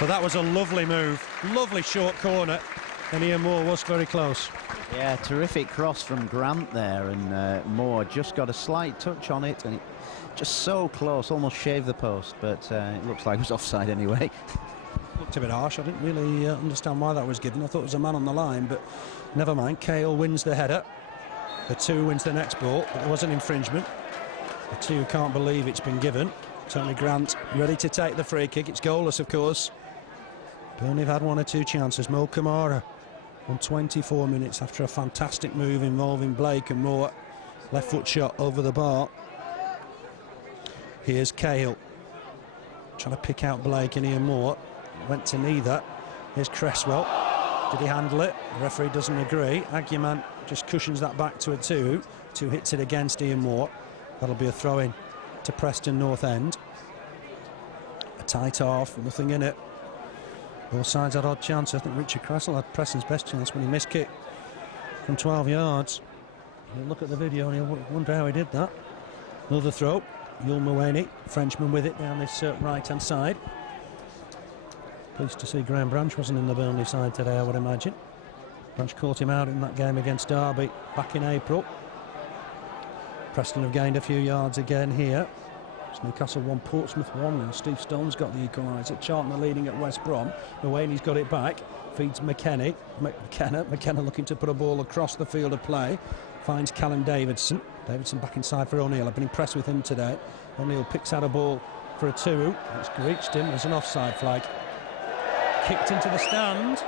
But that was a lovely move. Lovely short corner. And Ian Moore was very close. Yeah, terrific cross from Grant there, and Moore just got a slight touch on it, and it just so close, almost shaved the post, but it looks like it was offside anyway. Looked a bit harsh. I didn't really understand why that was given. I thought it was a man on the line, but never mind. Youl wins the header. Etuhu wins the next ball. It was an infringement. Etuhu can't believe it's been given. Tony Grant ready to take the free kick. It's goalless, of course. Burnley have had 1 or 2 chances. Camara on 24 minutes after a fantastic move involving Blake and Moore. Left foot shot over the bar. Here's Youl trying to pick out Blake and Ian Moore. Went to neither. Here's Cresswell. Did he handle it? The referee doesn't agree. Agyemang just cushions that back to Etuhu. 2 hits it against Ian Moore. That'll be a throw-in to Preston North End. A tight half, nothing in it. Both sides had odd chances. I think Richard Cresswell had Preston's best chance when he missed kick from 12 yards. You'll look at the video and you'll wonder how he did that. Another throw. Youl Mawene, Frenchman with it down this right-hand side. Pleased to see Graham Branch wasn't in the Burnley side today, I would imagine. Branch caught him out in that game against Derby back in April. Preston have gained a few yards again here. It's Newcastle 1, Portsmouth 1. Steve Stone's got the equaliser. Charlton are leading at West Brom. Mawane's got it back. Feeds McKenna looking to put a ball across the field of play. Finds Callum Davidson. Davidson back inside for O'Neill. I've been impressed with him today. O'Neill picks out a ball for Etuhu. It's reached him. There's an offside flag. Kicked into the stand.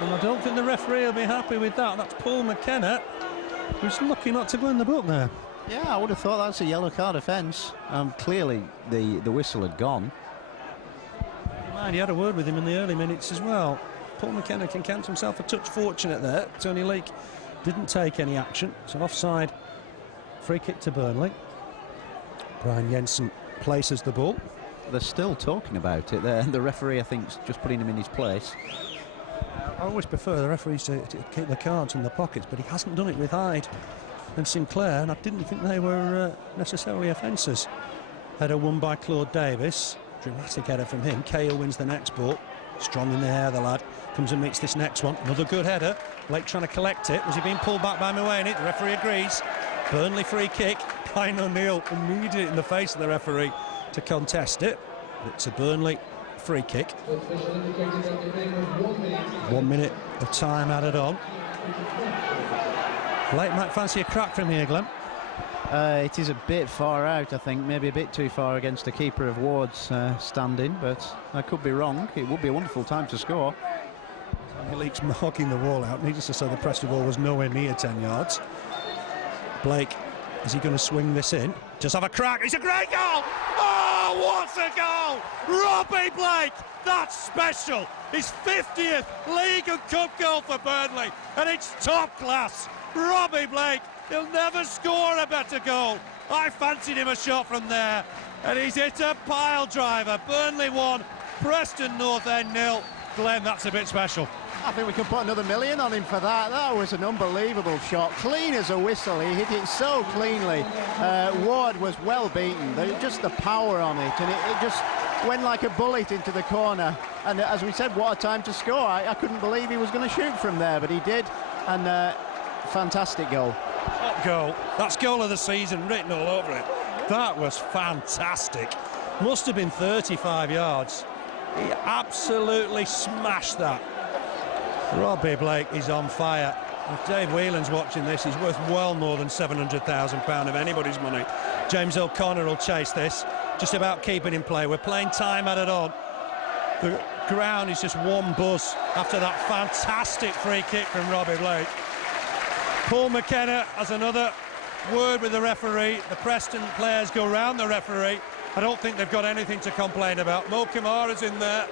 And I don't think the referee will be happy with that. That's Paul McKenna, who's lucky not to go in the book there. Yeah, I would have thought that's a yellow card offence. Clearly the whistle had gone. He had a word with him in the early minutes as well. Paul McKenna can count himself a touch fortunate there. Tony Leake didn't take any action. It's an offside free kick to Burnley. Brian Jensen places the ball. They're still talking about it. The referee, I think, is just putting him in his place. I always prefer the referees to keep the cards in their pockets, but he hasn't done it with Hyde and Sinclair, and I didn't think they were necessarily offences. Header won by Claude Davies. Dramatic header from him. Youl wins the next ball. Strong in the air, the lad. Comes and meets this next one. Another good header. Blake trying to collect it. Was he being pulled back by Mawene? The referee agrees. Burnley free kick. Brian O'Neill immediately in the face of the referee to contest it. It's a Burnley free kick. 1 minute of time added on. Blake might fancy a crack from here, Glenn. It is a bit far out, I think, maybe a bit too far against the keeper of Ward's standing, but I could be wrong. It would be a wonderful time to score. Leake's marking the wall out. Needless to say, the Preston ball was nowhere near 10 yards. Blake, is he going to swing this in? Just have a crack. It's a great goal! Oh, what a goal! Robbie Blake! That's special! His 50th League and Cup goal for Burnley, and it's top class! Robbie Blake, he'll never score a better goal. I fancied him a shot from there, and he's hit a pile driver. Burnley 1, Preston North End 0. Glenn, that's a bit special. I think we can put another million on him for that. That was an unbelievable shot. Clean as a whistle. He hit it so cleanly. Ward was well beaten. Just the power on it, and it just went like a bullet into the corner. And as we said, what a time to score. I couldn't believe he was going to shoot from there, but he did. And fantastic goal. Top goal. That's goal of the season written all over it. That was fantastic. Must have been 35 yards. He absolutely smashed that. Robbie Blake is on fire. If Dave Whelan's watching this, he's worth well more than £700,000 of anybody's money. James O'Connor will chase this, just about keeping in play. We're playing time added on. The ground is just one buzz after that fantastic free kick from Robbie Blake. Paul McKenna has another word with the referee. The Preston players go round the referee. I don't think they've got anything to complain about. Camara's in there.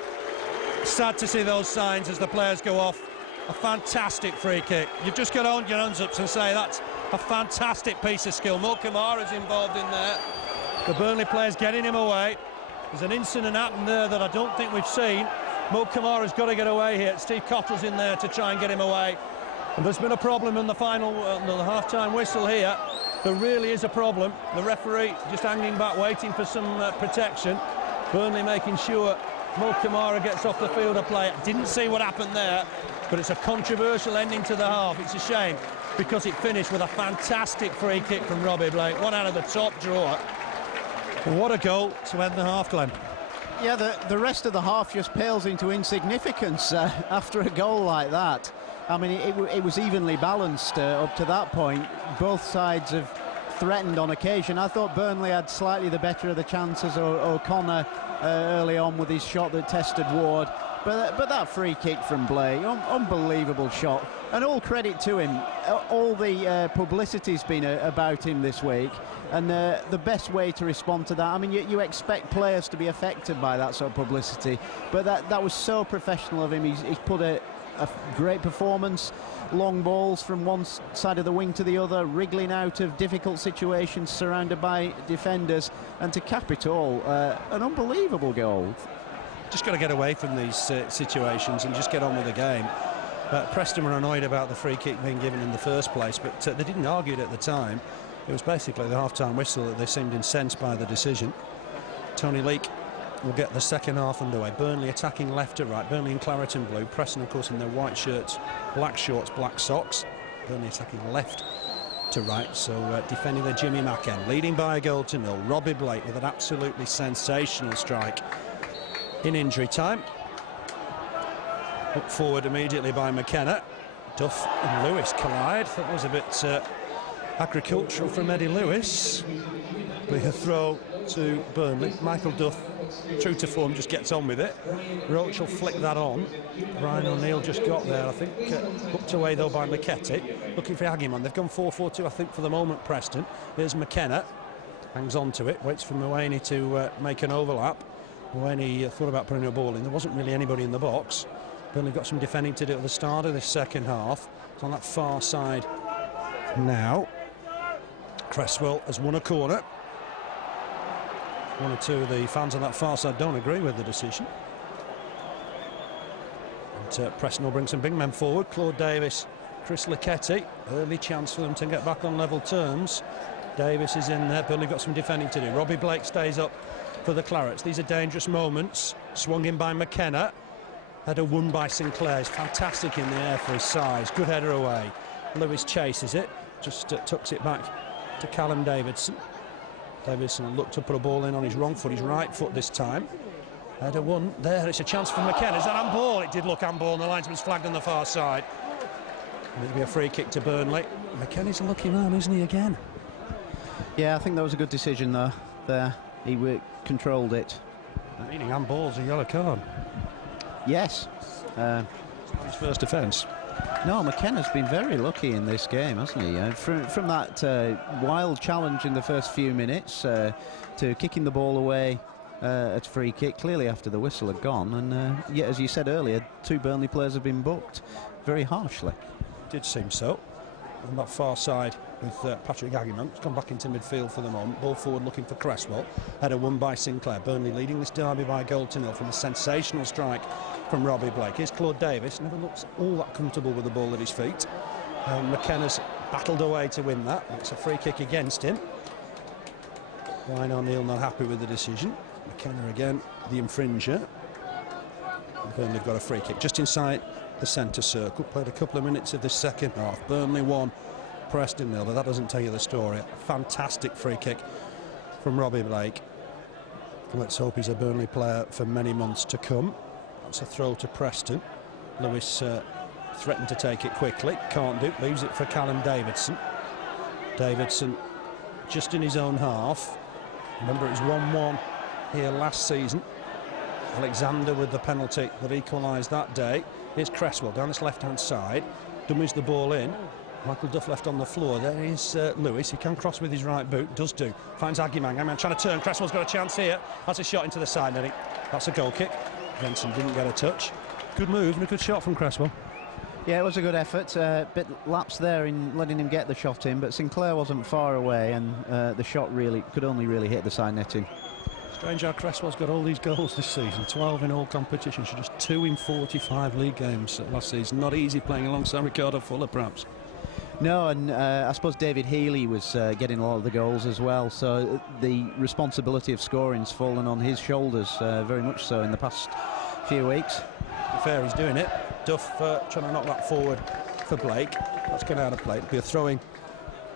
Sad to see those signs as the players go off. A fantastic free kick. You've just got to hold your hands up and say that's a fantastic piece of skill. Camara's involved in there. The Burnley players getting him away. There's an incident happened there that I don't think we've seen. Camara's got to get away here. Steve Cotterill's in there to try and get him away. And there's been a problem in the final, the half-time whistle here. There really is a problem. The referee just hanging back, waiting for some protection. Burnley making sure Camara gets off the field of play. Didn't see what happened there, but it's a controversial ending to the half. It's a shame because it finished with a fantastic free kick from Robbie Blake. One out of the top drawer. And what a goal to end the half, Glenn. Yeah, the rest of the half just pales into insignificance after a goal like that. I mean, it was evenly balanced up to that point. Both sides have threatened on occasion. I thought Burnley had slightly the better of the chances. O'Connor early on with his shot that tested Ward. But that free kick from Blake, unbelievable shot. And all credit to him. All the publicity's been about him this week. And the best way to respond to that, I mean, you expect players to be affected by that sort of publicity. But that was so professional of him. He's put a great performance. Long balls from one side of the wing to the other, wriggling out of difficult situations, surrounded by defenders. And to cap it all, an unbelievable goal. Just got to get away from these situations and just get on with the game. Preston were annoyed about the free kick being given in the first place, but they didn't argue it at the time. It was basically the half-time whistle that they seemed incensed by the decision. Tony Leake will get the second half underway. Burnley attacking left to right. Burnley in claret and blue. Preston, of course, in their white shirts, black shorts, black socks. Burnley attacking left to right, so defending their Jimmy Macken, leading by a goal to nil. Robbie Blake with an absolutely sensational strike in injury time. Up forward immediately by McKenna. Duff and Lewis collide. That was a bit agricultural from Eddie Lewis. With a throw to Burnley. Michael Duff, true to form, just gets on with it. Roche will flick that on. Brian O'Neill just got there, I think. Hooked away though by Lucketti. Looking for Agyemang. They've gone 4-4-2, I think, for the moment, Preston. Here's McKenna. Hangs on to it. Waits for Mawene to make an overlap. Mawene thought about putting a ball in. There wasn't really anybody in the box. Burnley got some defending to do at the start of this second half. It's on that far side now. Cresswell has won a corner. One or two of the fans on that far side don't agree with the decision. And Preston will bring some big men forward. Claude Davies, Chris Lucketti. Early chance for them to get back on level terms. Davies is in there. Burnley got some defending to do. Robbie Blake stays up for the Clarets. These are dangerous moments. Swung in by McKenna. Header won by Sinclair. He's fantastic in the air for his size. Good header away. Lewis chases it. Just tucks it back to Callum Davidson. Davidson looked to put a ball in on his wrong foot, his right foot this time. Header won. There, it's a chance for McKenna. Is that handball? It did look handball, and the linesman's flagged on the far side. And it'll be a free kick to Burnley. McKenna's a lucky man, isn't he, again? Yeah, I think that was a good decision, though. There, he controlled it. Meaning handball's a yellow card. Yes. His first offence. No, McKenna's been very lucky in this game, hasn't he? From that wild challenge in the first few minutes to kicking the ball away at free kick, clearly after the whistle had gone. And yeah, as you said earlier, two Burnley players have been booked very harshly. Did seem so. On that far side with Patrick Agyemang. It's gone back into midfield for the moment. Ball forward looking for Cresswell. Header won by Sinclair. Burnley leading this derby by a goal to nil from a sensational strike from Robbie Blake. Here's Claude Davies. Never looks all that comfortable with the ball at his feet. McKenna's battled away to win that. It's a free kick against him. Brian O'Neill not happy with the decision. McKenna again, the infringer. Burnley have got a free kick just inside the centre circle. Played a couple of minutes of the second half. Burnley 1, Preston 0, but that doesn't tell you the story. Fantastic free kick from Robbie Blake. Let's hope he's a Burnley player for many months to come. That's a throw to Preston. Lewis threatened to take it quickly, can't do, leaves it for Callum Davidson. Davidson just in his own half. Remember, it was 1-1 here last season. Alexander with the penalty that equalised that day. Here's Cresswell down this left-hand side. Dummies the ball in. Michael Duff left on the floor. There is Lewis. He can cross with his right boot. Does do. Finds Agyemang. Agyemang trying to turn. Cresswell's got a chance here. That's a shot into the side netting. That's a goal kick. Jensen didn't get a touch. Good move and a good shot from Cresswell. Yeah, it was a good effort. Bit lapse there in letting him get the shot in, but Sinclair wasn't far away, and the shot could only really hit the side netting. Strange how Cresswell's got all these goals this season, 12 in all competitions, just 2 in 45 league games last season. Not easy playing alongside Ricardo Fuller, perhaps. No, and I suppose David Healy was getting a lot of the goals as well, so the responsibility of scoring's fallen on his shoulders very much so in the past few weeks. To be fair, he's doing it. Duff trying to knock that forward for Blake. That's going out of play. It'll be a throw-in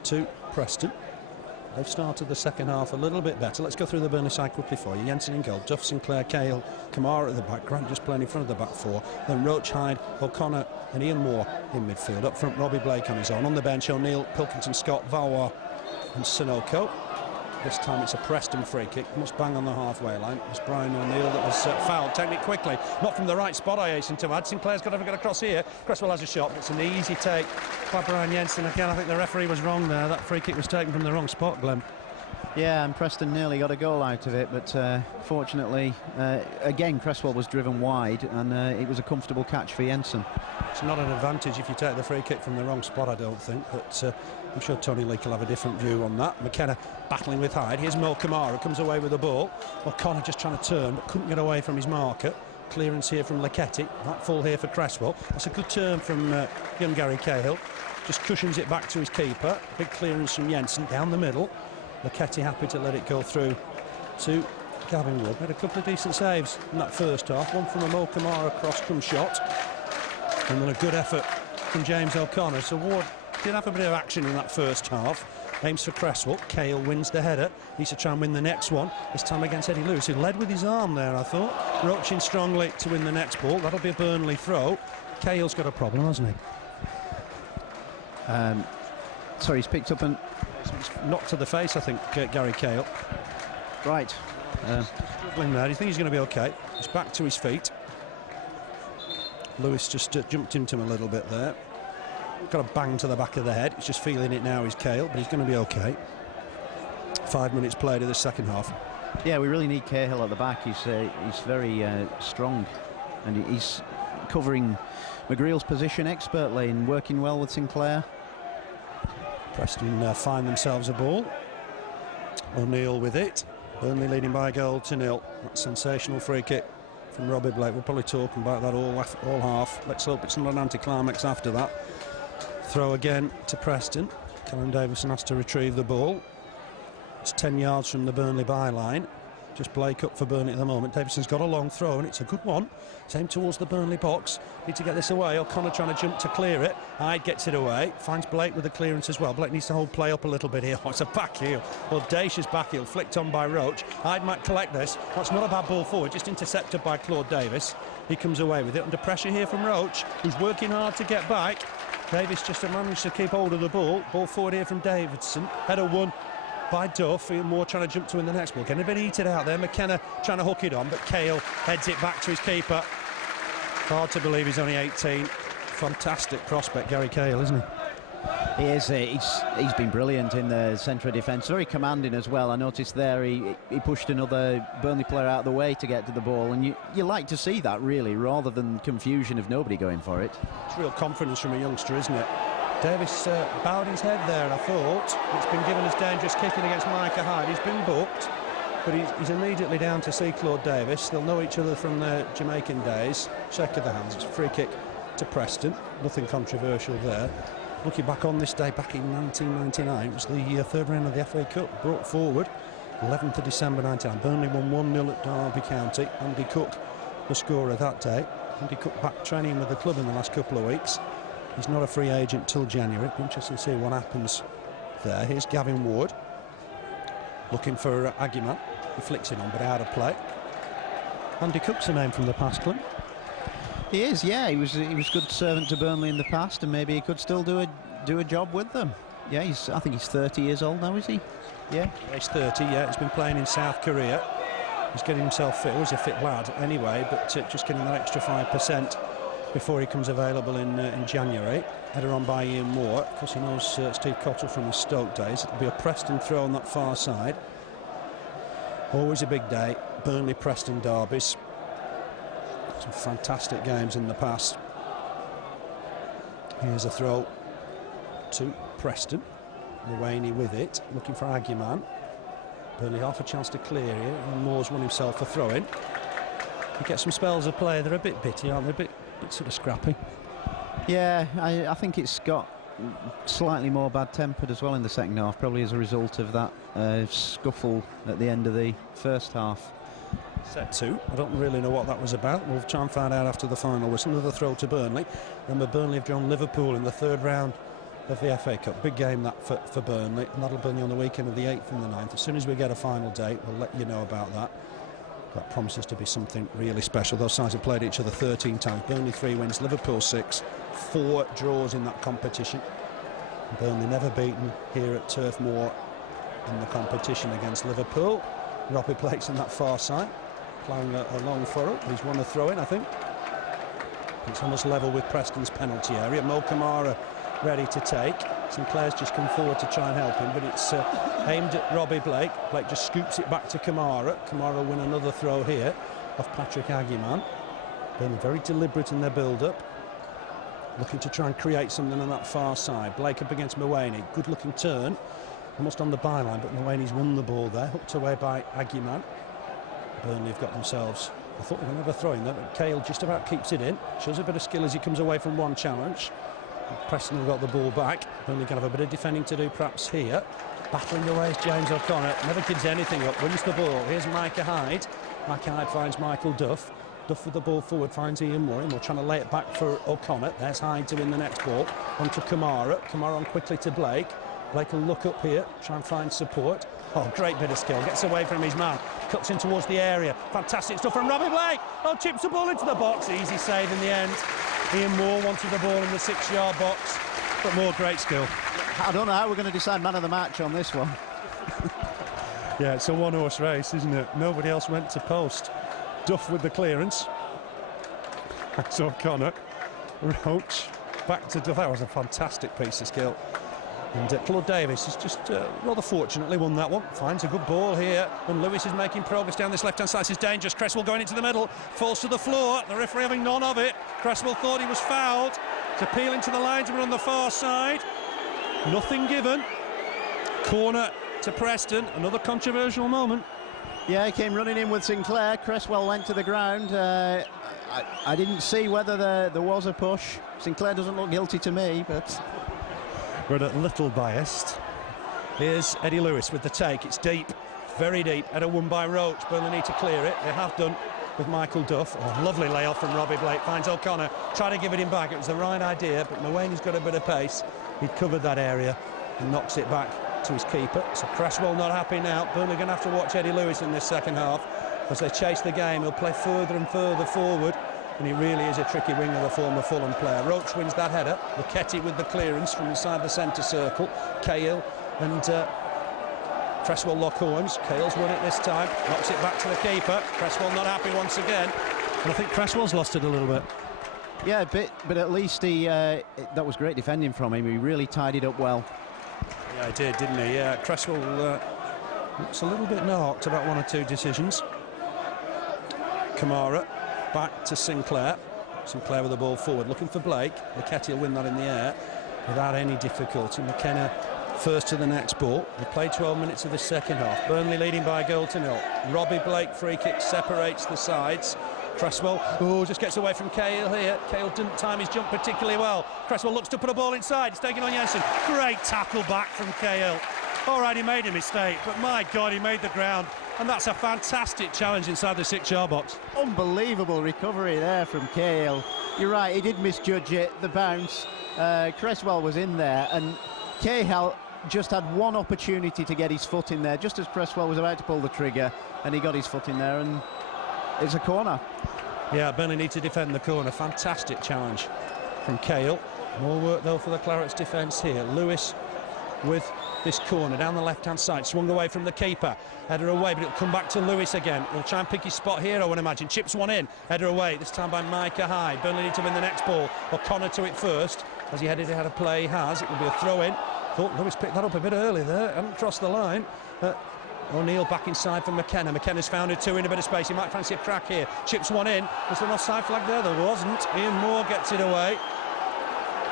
to Preston. They've started the second half a little bit better. Let's go through the Burnley side quickly for you. Jensen in goal, Duff, Sinclair, Cahill, Camara at the back, Grant just playing in front of the back four. Then Roche, Hyde, O'Connor and Ian Moore in midfield. Up front, Robbie Blake on his own. On the bench, O'Neill, Pilkington, Scott, Valois and Sanokho. This time it's a Preston free kick, must bang on the halfway line. It was Brian O'Neill that was fouled, taking it quickly, not from the right spot, I hasten to add. Sinclair's got to get across here. Cresswell has a shot, but it's an easy take by Brian Jensen. Again, I think the referee was wrong there. That free kick was taken from the wrong spot, Glenn. Yeah, and Preston nearly got a goal out of it, but fortunately, again, Cresswell was driven wide, and it was a comfortable catch for Jensen. It's not an advantage if you take the free kick from the wrong spot, I don't think, but I'm sure Tony Leake will have a different view on that. McKenna battling with Hyde. Here's Mo Camara, comes away with the ball. O'Connor just trying to turn, but couldn't get away from his marker. Clearance here from Lucketti. That full here for Cresswell. That's a good turn from young Gary Cahill. Just cushions it back to his keeper. Big clearance from Jensen down the middle. Lucketti happy to let it go through to Gavin Wood. Made a couple of decent saves in that first half. One from a Mo Camara cross-come shot, and then a good effort from James O'Connor. So Ward did have a bit of action in that first half. Aims for Cresswell. Cahill wins the header. Needs to try and win the next one. This time against Eddie Lewis, who led with his arm there, I thought. Roche in strongly to win the next ball. That'll be a Burnley throw. Cahill's got a problem, hasn't he? Sorry, he's picked up and knocked to the face, I think, Gary Cahill. Right. Struggling there. Do you think he's going to be okay? He's back to his feet. Lewis just jumped into him a little bit there. Got a bang to the back of the head. He's just feeling it now, he's Cahill, but he's going to be okay. 5 minutes played of the second half. Yeah, we really need Cahill at the back. He's very strong, and he's covering McGreal's position expertly and working well with Sinclair. Preston find themselves a ball. O'Neill with it. Burnley leading by a goal to 0. That sensational free kick from Robbie Blake. We'll probably talk about that all half. Let's hope it's not an anticlimax after that. Throw again to Preston. Callum Davidson has to retrieve the ball. It's 10 yards from the Burnley byline. Just Blake up for Burnley at the moment. Davidson's got a long throw, and it's a good one. It's aimed towards the Burnley box. Need to get this away. O'Connor trying to jump to clear it. Hyde gets it away. Finds Blake with the clearance as well. Blake needs to hold play up a little bit here. Oh, it's a back heel. Audacious back heel flicked on by Roche. Hyde might collect this. That's not a bad ball forward. Just intercepted by Claude Davis. He comes away with it. Under pressure here from Roche, who's working hard to get back. Davis just managed to keep hold of the ball. Ball forward here from Davidson. Header won by Duff. Ian Moore trying to jump to win the next ball. Getting a bit heated out there. McKenna trying to hook it on, but Cahill heads it back to his keeper. Hard to believe he's only 18. Fantastic prospect, Gary Cahill, isn't he? He is. He's been brilliant in the centre of defence. Very commanding as well. I noticed there he pushed another Burnley player out of the way to get to the ball, and you like to see that, really, rather than confusion of nobody going for it. It's real confidence from a youngster, isn't it? Davis bowed his head there, and I thought it's been given as dangerous kicking against Micah Hyde. He's been booked, but he's immediately down to see Claude Davis. They'll know each other from their Jamaican days. Shake of the hands. It's a free kick to Preston. Nothing controversial there. Looking back on this day, back in 1999, it was the third round of the FA Cup, brought forward 11th of December 99. Burnley won 1-0 at Derby County. Andy Cook, the scorer that day. Andy Cook back training with the club in the last couple of weeks. He's not a free agent till January. It'll be interesting to see what happens there. Here's Gavin Ward looking for Agyemang. He flicks it on, but out of play. Andy Cook's a name from the past, Clem. He is, yeah. He was good servant to Burnley in the past, and maybe he could still do a job with them. Yeah, I think he's 30 years old now, is he? Yeah. He's 30. Yeah, he's been playing in South Korea. He's getting himself fit. Always a fit lad, anyway, but just getting that extra 5%. Before he comes available in January. Header on by Ian Moore. Of course, he knows Steve Cotterill from his Stoke days. It'll be a Preston throw on that far side. Always a big day. Burnley-Preston derbies. Some fantastic games in the past. Here's a throw to Preston. Mawene with it, looking for Agyemang. Burnley half a chance to clear here, and Moore's won himself a throw-in. You get some spells of play. They're a bit bitty, aren't they? A bit sort of scrappy. Yeah, I think it's got slightly more bad-tempered as well in the second half, probably as a result of that scuffle at the end of the first half. Set 2. I don't really know what that was about. We'll try and find out after the final whistle. Another throw to Burnley. Remember, Burnley have drawn Liverpool in the third round of the FA Cup. Big game that for Burnley, and that'll be on the weekend of the 8th and the 9th. As soon as we get a final date, we'll let you know about that. That promises to be something really special. Those sides have played each other 13 times. Burnley 3 wins, Liverpool 6, 4 draws in that competition. Burnley never beaten here at Turf Moor in the competition against Liverpool. Robbie Blake's in that far side, ploughing a long furrow. He's won a throw-in, I think. It's almost level with Preston's penalty area. Camara ready to take. Sinclair's just come forward to try and help him, but it's aimed at Robbie Blake. Blake just scoops it back to Camara. Camara win another throw here off Patrick Agyemang. Been very deliberate in their build-up, looking to try and create something on that far side. Blake up against Mawene. Good looking turn, almost on the byline, but Mawane's won the ball there, hooked away by Agyemang. Burnley have got themselves, I thought they were going to have a throw in there, but Cahill just about keeps it in. Shows a bit of skill as he comes away from one challenge. Preston have got the ball back. Burnley going to have a bit of defending to do perhaps here. Battling away is James O'Connor. Never gives anything up, wins the ball. Here's Micah Hyde. Micah Hyde finds Michael Duff. Duff with the ball forward finds Ian Moore. We're trying to lay it back for O'Connor. There's Hyde to win the next ball. On to Camara. Camara on quickly to Blake. Blake will look up here, try and find support. Oh, great bit of skill. Gets away from his man. Cuts in towards the area. Fantastic stuff from Robbie Blake. Oh, chips the ball into the box. Easy save in the end. Ian Moore wanted the ball in the 6-yard box, but Moore, great skill. I don't know how we're going to decide man of the match on this one. Yeah, it's a one-horse race, isn't it? Nobody else went to post. Duff with the clearance. That's O'Connor. Roche back to Duff. That was a fantastic piece of skill. And Claude Davies has just rather fortunately won that one. Finds a good ball here, and Lewis is making progress down this left-hand side. This is dangerous. Cresswell going into the middle, falls to the floor. The referee having none of it. Cresswell thought he was fouled. It's appealing to the linesman on the far side. Nothing given. Corner to Preston. Another controversial moment. Yeah, he came running in with Sinclair. Cresswell went to the ground. I didn't see whether there was a push. Sinclair doesn't look guilty to me, but... We're a little biased. Here's Eddie Lewis with the take. It's deep, very deep. Header won by Roche. Burnley need to clear it. They have done with Michael Duff. Oh, lovely layoff from Robbie Blake. Finds O'Connor. Try to give it him back. It was the right idea, but Mawane's got a bit of pace. He'd covered that area and knocks it back to his keeper. So Cresswell not happy now. Burnley going to have to watch Eddie Lewis in this second half as they chase the game. He'll play further and further forward. And he really is a tricky winger, the former Fulham player. Roche wins that header. Lucketti with the clearance from inside the centre circle. Cahill and Cresswell lock horns. Cahill's won it this time. Knocks it back to the keeper. Cresswell not happy once again. And I think Cresswell's lost it a little bit. Yeah, a bit, but at least that was great defending from him. He really tied it up well. Yeah, he did, didn't he? Yeah, Cresswell looks a little bit knocked about one or two decisions. Camara. Back to Sinclair. Sinclair with the ball forward, looking for Blake. Lucketti will win that in the air without any difficulty. McKenna first to the next ball. We played 12 minutes of the second half. Burnley leading by a goal to nil. Robbie Blake free kick separates the sides. Cresswell, just gets away from Cahill here. Cahill didn't time his jump particularly well. Cresswell looks to put a ball inside. It's taken on Jensen. Great tackle back from Cahill. All right, he made a mistake, but my God, he made the ground. And that's a fantastic challenge inside the 6-yard box. Unbelievable recovery there from Cahill. You're right, he did misjudge it, the bounce. Cresswell was in there, and Cahill just had one opportunity to get his foot in there, just as Cresswell was about to pull the trigger, and he got his foot in there, and it's a corner. Yeah, Burnley need to defend the corner. Fantastic challenge from Cahill. More work, though, for the Clarets' defence here. Lewis with this corner down the left-hand side, swung away from the keeper, header away, but it'll come back to Lewis again. He'll try and pick his spot here, I would imagine. Chips one in, header away, this time by Micah Hyde. Burnley need to win the next ball. O'Connor to it first, as he headed ahead of play he has. It will be a throw-in. Thought Lewis picked that up a bit early there, hadn't crossed the line. O'Neill back inside for McKenna. McKenna's found a two in a bit of space. He might fancy a crack here. Chips one in. Was there an offside flag there? There wasn't. Ian Moore gets it away.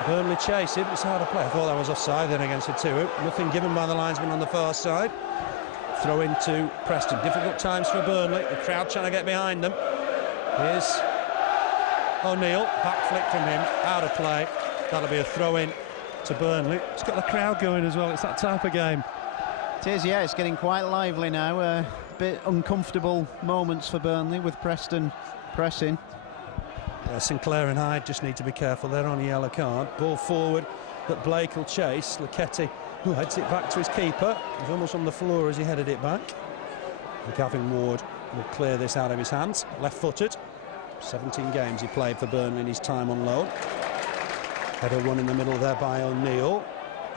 Burnley chase it, it's hard to play. I thought that was offside then against Etuhu. Nothing given by the linesman on the far side. Throw into Preston. Difficult times for Burnley. The crowd trying to get behind them. Here's O'Neill. Back flick from him. Out of play. That'll be a throw in to Burnley. It's got the crowd going as well. It's that type of game. It is, yeah. It's getting quite lively now. A bit uncomfortable moments for Burnley with Preston pressing. Sinclair and Hyde just need to be careful. They're on a yellow card. Ball forward that Blake will chase. Lucketti, who heads it back to his keeper. He's almost on the floor as he headed it back. And Gavin Ward will clear this out of his hands. Left-footed. 17 games he played for Burnley in his time on loan. Header one in the middle there by O'Neill.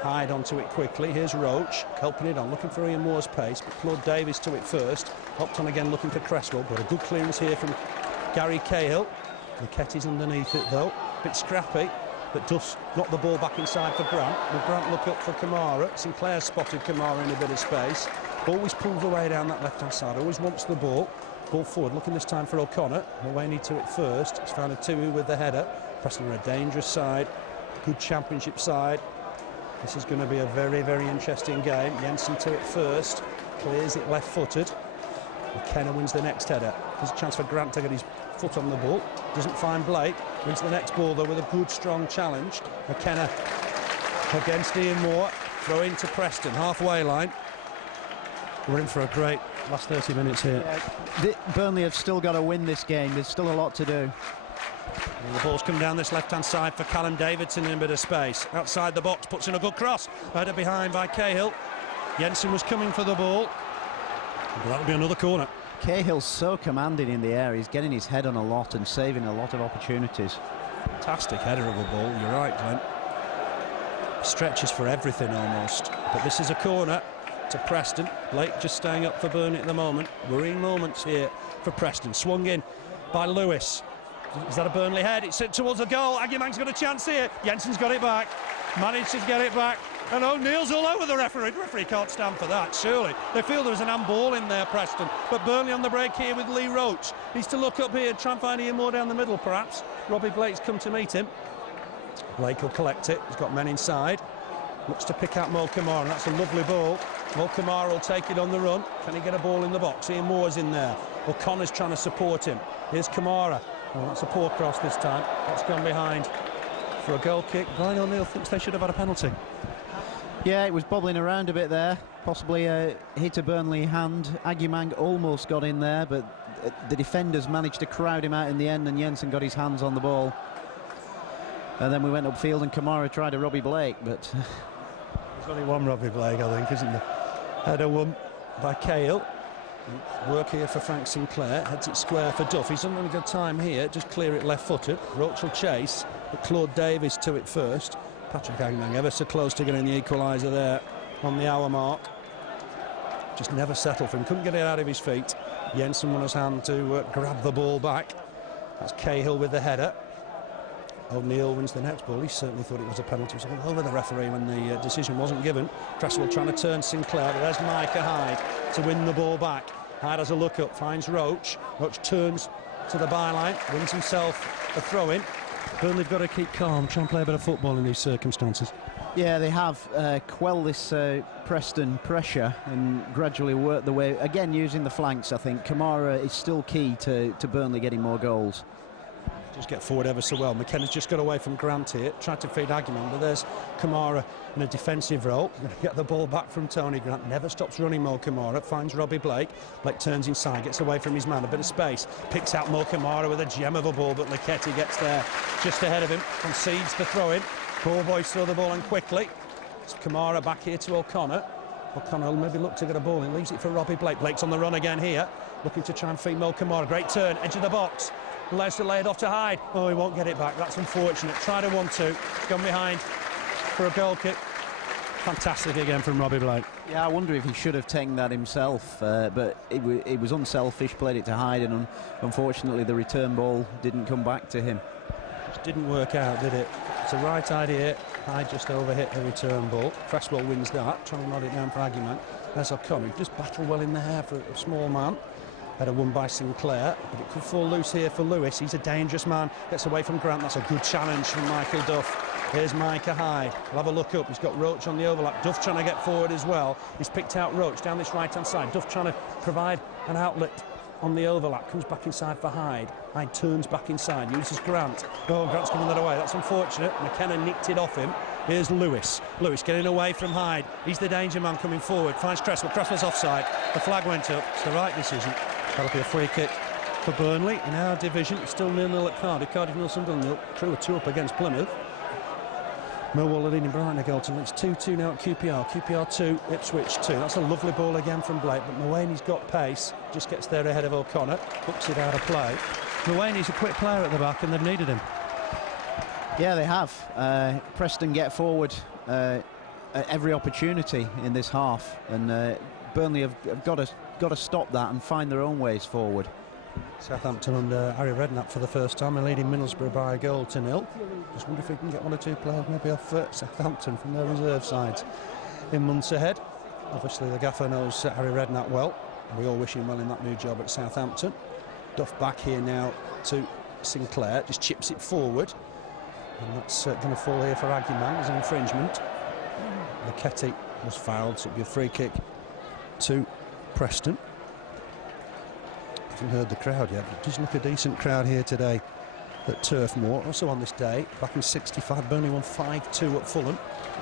Hyde onto it quickly. Here's Roche helping it on, looking for Ian Moore's pace, but Claude Davies to it first. Hopped on again looking for Cresswell, but a good clearance here from Gary Cahill. Lucketti's underneath it though, a bit scrappy, but Duff's got the ball back inside for Grant. Will Grant look up for Camara? Sinclair spotted Camara in a bit of space. Always pulls away down that left-hand side, always wants the ball. Ball forward, looking this time for O'Connor. Mawene to it first. He's found Etuhu with the header. Preston are a dangerous side, good championship side. This is going to be a very, very interesting game. Jensen to it first, clears it left-footed. McKenna wins the next header. There's a chance for Grant to get his foot on the ball. Doesn't find Blake. Wins the next ball though with a good, strong challenge. McKenna against Ian Moore. Throw into Preston, halfway line. We're in for a great last 30 minutes here. Yeah, Burnley have still got to win this game. There's still a lot to do. And the ball's come down this left-hand side for Callum Davidson in a bit of space. Outside the box, puts in a good cross. Header behind by Cahill. Jensen was coming for the ball. But that'll be another corner. Cahill's so commanding in the air. He's getting his head on a lot and saving a lot of opportunities. Fantastic header of a ball. You're right, Glenn. Stretches for everything almost. But this is a corner to Preston. Blake just staying up for Burnley at the moment. Worrying moments here for Preston. Swung in by Lewis. Is that a Burnley head? It's towards the goal. Agyemang's got a chance here. Jensen's got it back. Managed to get it back. And O'Neill's all over the referee. The referee can't stand for that, surely. They feel there was an handball in there, Preston. But Burnley on the break here with Lee Roche. Needs to look up here, try and find Ian Moore down the middle, perhaps. Robbie Blake's come to meet him. Blake will collect it. He's got men inside. Looks to pick out Mo Camara, and that's a lovely ball. Mo Camara will take it on the run. Can he get a ball in the box? Ian Moore's in there. O'Connor's trying to support him. Here's Camara. Oh, that's a poor cross this time. That's gone behind for a goal kick. Brian O'Neill thinks they should have had a penalty. Yeah, it was bobbling around a bit there. Possibly hit a Burnley hand. Agyemang almost got in there, but the defenders managed to crowd him out in the end, and Jensen got his hands on the ball. And then we went upfield and Camara tried a Robbie Blake, but... There's only one Robbie Blake, I think, isn't there? Header won by Cahill. Work here for Frank Sinclair. Heads it square for Duff. He's not really good time here. Just clear it left-footed. Roche will chase, but Claude Davies to it first. Patrick Agyemang ever so close to getting the equaliser there on the hour mark. Just never settled for him. Couldn't get it out of his feet. Jensen won his hand to grab the ball back. That's Cahill with the header. O'Neill wins the next ball. He certainly thought it was a penalty. He was all over the referee when the decision wasn't given. Cresswell trying to turn Sinclair, but there's Micah Hyde to win the ball back. Hyde has a look up, finds Roche. Roche turns to the byline, wins himself a throw-in. Burnley have got to keep calm, try and play a bit of football in these circumstances. Yeah, they have quelled this Preston pressure and gradually worked the way, again using the flanks. I think Camara is still key to Burnley getting more goals. Just get forward ever so well. McKenna's just got away from Grant here, tried to feed Agyemang, but there's Camara in a defensive role. Going to get the ball back from Tony Grant. Never stops running Mo Camara. Finds Robbie Blake. Blake turns inside, gets away from his man. A bit of space. Picks out Mo Camara with a gem of a ball, but Lucketti gets there just ahead of him. Concedes the throw-in. Ball boys throw the ball in quickly. It's Camara back here to O'Connor. O'Connor will maybe look to get a ball in. Leaves it for Robbie Blake. Blake's on the run again here. Looking to try and feed Mo Camara. Great turn. Edge of the box. Allows to lay it off to Hyde. Oh, he won't get it back. That's unfortunate. Tried a 1-2. Gone behind for a goal kick. Fantastic again from Robbie Blake. Yeah, I wonder if he should have taken that himself, but it was unselfish, played it to Hyde, and unfortunately the return ball didn't come back to him. Just didn't work out, did it? It's a right idea. Hyde just overhit the return ball. Cresswell wins that, trying to nod it down for Agyemang. There's O'Connor. Just battled well in the hair for a small man. Header won by Sinclair, but it could fall loose here for Lewis. He's a dangerous man. Gets away from Grant. That's a good challenge from Michael Duff. Here's Micah Hyde. We'll have a look up. He's got Roche on the overlap. Duff trying to get forward as well. He's picked out Roche down this right-hand side. Duff trying to provide an outlet on the overlap. Comes back inside for Hyde. Hyde turns back inside. Uses Grant. Oh, Grant's coming that away. That's unfortunate. McKenna nicked it off him. Here's Lewis. Lewis getting away from Hyde. He's the danger man coming forward. Finds Cresswell. Cresswell's offside. The flag went up. It's the right decision. That'll be a free kick for Burnley in our division. It's still 0-0 at Cardiff. Cardiff 0, Sunderland 0. Crew are 2 up against Plymouth. Millwall are leading Brighton to Galton. It's 2-2 now at QPR. QPR 2, Ipswich 2. That's a lovely ball again from Blake, but Mawene's got pace. Just gets there ahead of O'Connor. Hooks it out of play. Mawene's a quick player at the back, and they've needed him. Yeah, they have. Preston get forward at every opportunity in this half, and Burnley have got to stop that and find their own ways forward. Southampton under Harry Redknapp for the first time, and leading Middlesbrough by a goal to 0. Just wonder if we can get one or two players maybe off Southampton from their reserve sides in months ahead. Obviously the gaffer knows Harry Redknapp well. We all wish him well in that new job at Southampton. Duff back here now to Sinclair, just chips it forward, and that's going to fall here for Agyemang as an infringement. Lucketti was fouled, so it'll be a free kick to Preston. I haven't heard the crowd yet, but it does look a decent crowd here today at Turf Moor. Also on this day, back in '65, Burnley won 5-2 at Fulham.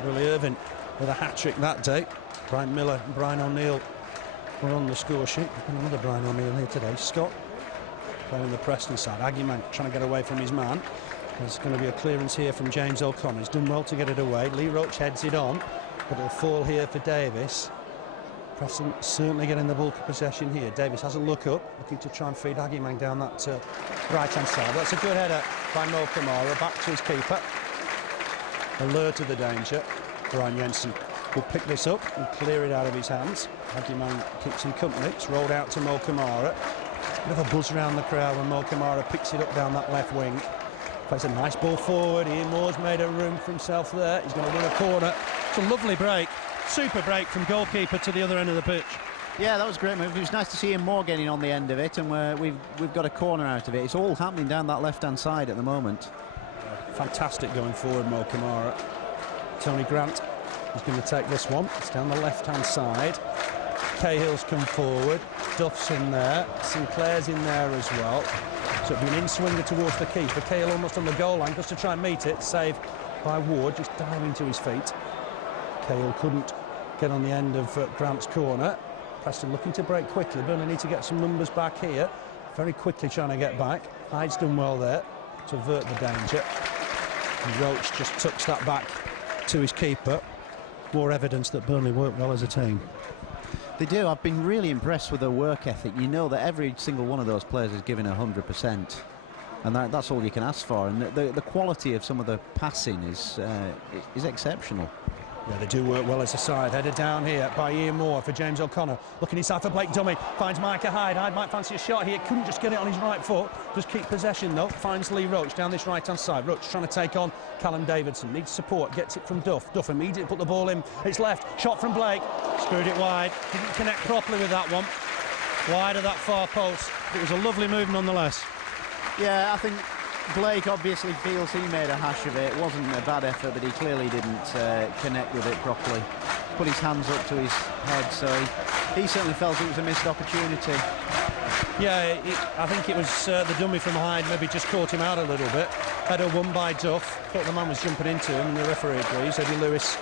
Willie Irvin with a hat-trick that day. Brian Miller and Brian O'Neill were on the score sheet. Another Brian O'Neill here today. Scott playing the Preston side. Agyemang trying to get away from his man. There's going to be a clearance here from James O'Connor. He's done well to get it away. Lee Roche heads it on, but it'll fall here for Davies. Preston certainly getting the bulk of possession here. Davies has a look up, looking to try and feed Agyemang down that right-hand side. That's a good header by Camara, back to his keeper. Alert of the danger. Brian Jensen will pick this up and clear it out of his hands. Agyemang keeps him company. It's rolled out to Camara. Bit of a buzz around the crowd when Camara picks it up down that left wing. Plays a nice ball forward. Ian Moore's made a room for himself there. He's going to win a corner. It's a lovely break. Super break from goalkeeper to the other end of the pitch. Yeah, that was a great move. It was nice to see Ian Moore getting on the end of it, and we've got a corner out of it. It's all happening down that left-hand side at the moment. Fantastic going forward, Camara. Tony Grant is going to take this one. It's down the left-hand side. Cahill's come forward. Duff's in there. Sinclair's in there as well. So it'll be an in-swinger towards the keeper. Cahill almost on the goal line, just to try and meet it. Save by Ward, just diving to his feet. Cahill couldn't get on the end of Grant's corner. Preston looking to break quickly. Burnley need to get some numbers back here. Very quickly trying to get back. Hyde's done well there to avert the danger. And Roche just tucks that back to his keeper. More evidence that Burnley work well as a team. They do. I've been really impressed with their work ethic. You know that every single one of those players is giving 100%. And that's all you can ask for. And the quality of some of the passing is exceptional. Yeah, they do work well as a side. Headed down here by Ian Moore for James O'Connor. Looking inside for Blake dummy. Finds Micah Hyde. Hyde might fancy a shot here. Couldn't just get it on his right foot. Just keep possession though. Finds Lee Roche down this right-hand side. Roche trying to take on Callum Davidson. Needs support. Gets it from Duff. Duff immediately put the ball in. It's left. Shot from Blake. Screwed it wide. Didn't connect properly with that one. Wide of that far post. It was a lovely move nonetheless. Yeah, I think Blake obviously feels he made a hash of it. It wasn't a bad effort, but he clearly didn't connect with it properly. Put his hands up to his head, so he certainly felt it was a missed opportunity. Yeah, I think it was the dummy from Hyde maybe just caught him out a little bit. Header won by Duff. Thought the man was jumping into him, and the referee agrees. Eddie Lewis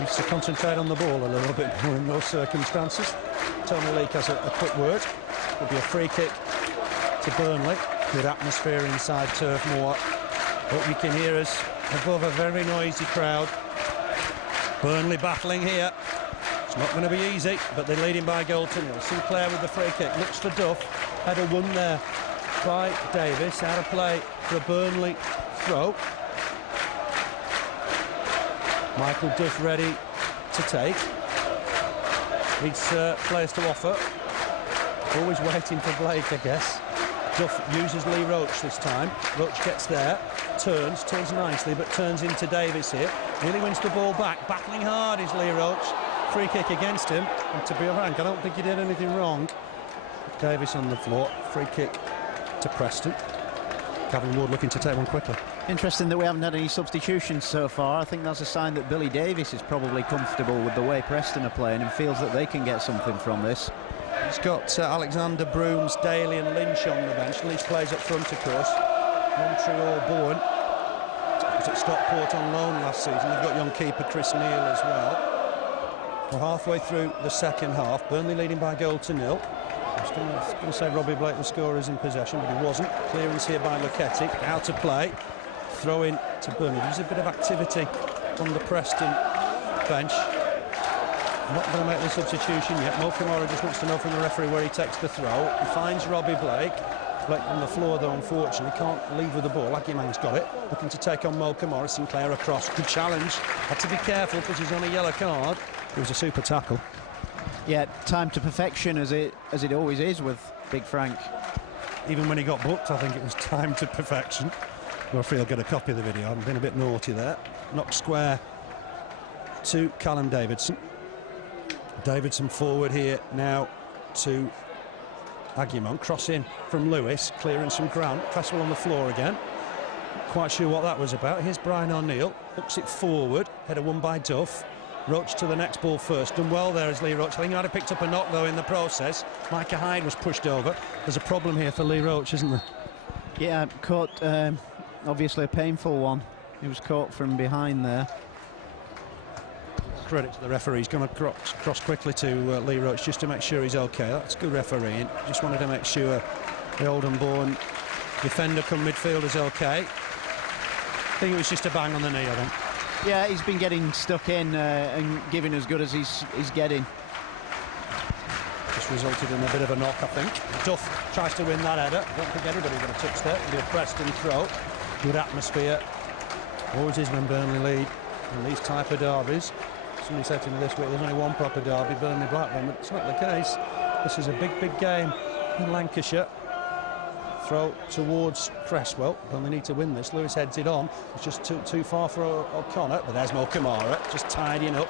needs to concentrate on the ball a little bit more in those circumstances. Tony Leake has a quick word. It'll be a free kick to Burnley. Good atmosphere inside Turf Moor. Hope you can hear us above a very noisy crowd. Burnley battling here. It's not going to be easy, but they're leading by a goal to 0. Sinclair with the free kick. Looks for Duff. Header won there by Davies. Out of play for a Burnley throw. Michael Duff ready to take. Needs players to offer. Always waiting for Blake, I guess. Duff uses Lee Roche this time. Roche gets there, turns nicely, but turns into Davies here. Nearly wins the ball back. Battling hard is Lee Roche. Free kick against him. And to be frank, I don't think he did anything wrong. Davies on the floor. Free kick to Preston. Gavin Ward looking to take one quickly. Interesting that we haven't had any substitutions so far. I think that's a sign that Billy Davies is probably comfortable with the way Preston are playing and feels that they can get something from this. He's got Alexander, Brooms, Daly and Lynch on the bench. Lynch plays up front, of course. Montreal born. Was at Stockport on loan last season. They've got young keeper Chris Neal as well. We're halfway through the second half. Burnley leading by a goal to 0. I was going to say Robbie Blake, the scorer, is in possession, but he wasn't. Clearance here by Lucketti. Out of play. Throw in to Burnley. There's a bit of activity on the Preston bench. Not going to make the substitution yet. Camara just wants to know from the referee where he takes the throw. He finds Robbie Blake. Blake on the floor, though, unfortunately. Can't leave with the ball. Agyemang's got it. Looking to take on Camara. Sinclair across. Good challenge. Had to be careful because he's on a yellow card. It was a super tackle. Yeah, time to perfection, as it always is with Big Frank. Even when he got booked, I think it was time to perfection. The referee will get a copy of the video. I've been a bit naughty there. Knock square to Callum Davidson. Davidson forward here now to Agyemang. Cross in from Lewis, clearing some ground. Cresswell on the floor again. Not quite sure what that was about. Here's Brian O'Neill. Hooks it forward. Header won by Duff. Roche to the next ball first. Done well there is Lee Roche. I think he might have picked up a knock, though, in the process. Micah Hyde was pushed over. There's a problem here for Lee Roche, isn't there? Yeah, caught, obviously a painful one. He was caught from behind there. Credit to the referee. He's going to cross quickly to Lee Roche just to make sure he's okay. That's good refereeing. Just wanted to make sure the Oldham-born defender come midfield is okay. I think it was just a bang on the knee, I think. Yeah, he's been getting stuck in and giving as good as he's getting. Just resulted in a bit of a knock, I think. Duff tries to win that header. I don't think anybody would have touched that. It'll be a Preston throw. Good atmosphere. Always is when Burnley lead in these type of derbies. Somebody said to me this week there's only one proper derby, Burnley-Blackburn, but it's not the case. This is a big game in Lancashire. Throw towards Cresswell. Burnley need to win this. Lewis heads it on. It's just too far for O'Connor, but there's Camara just tidying up.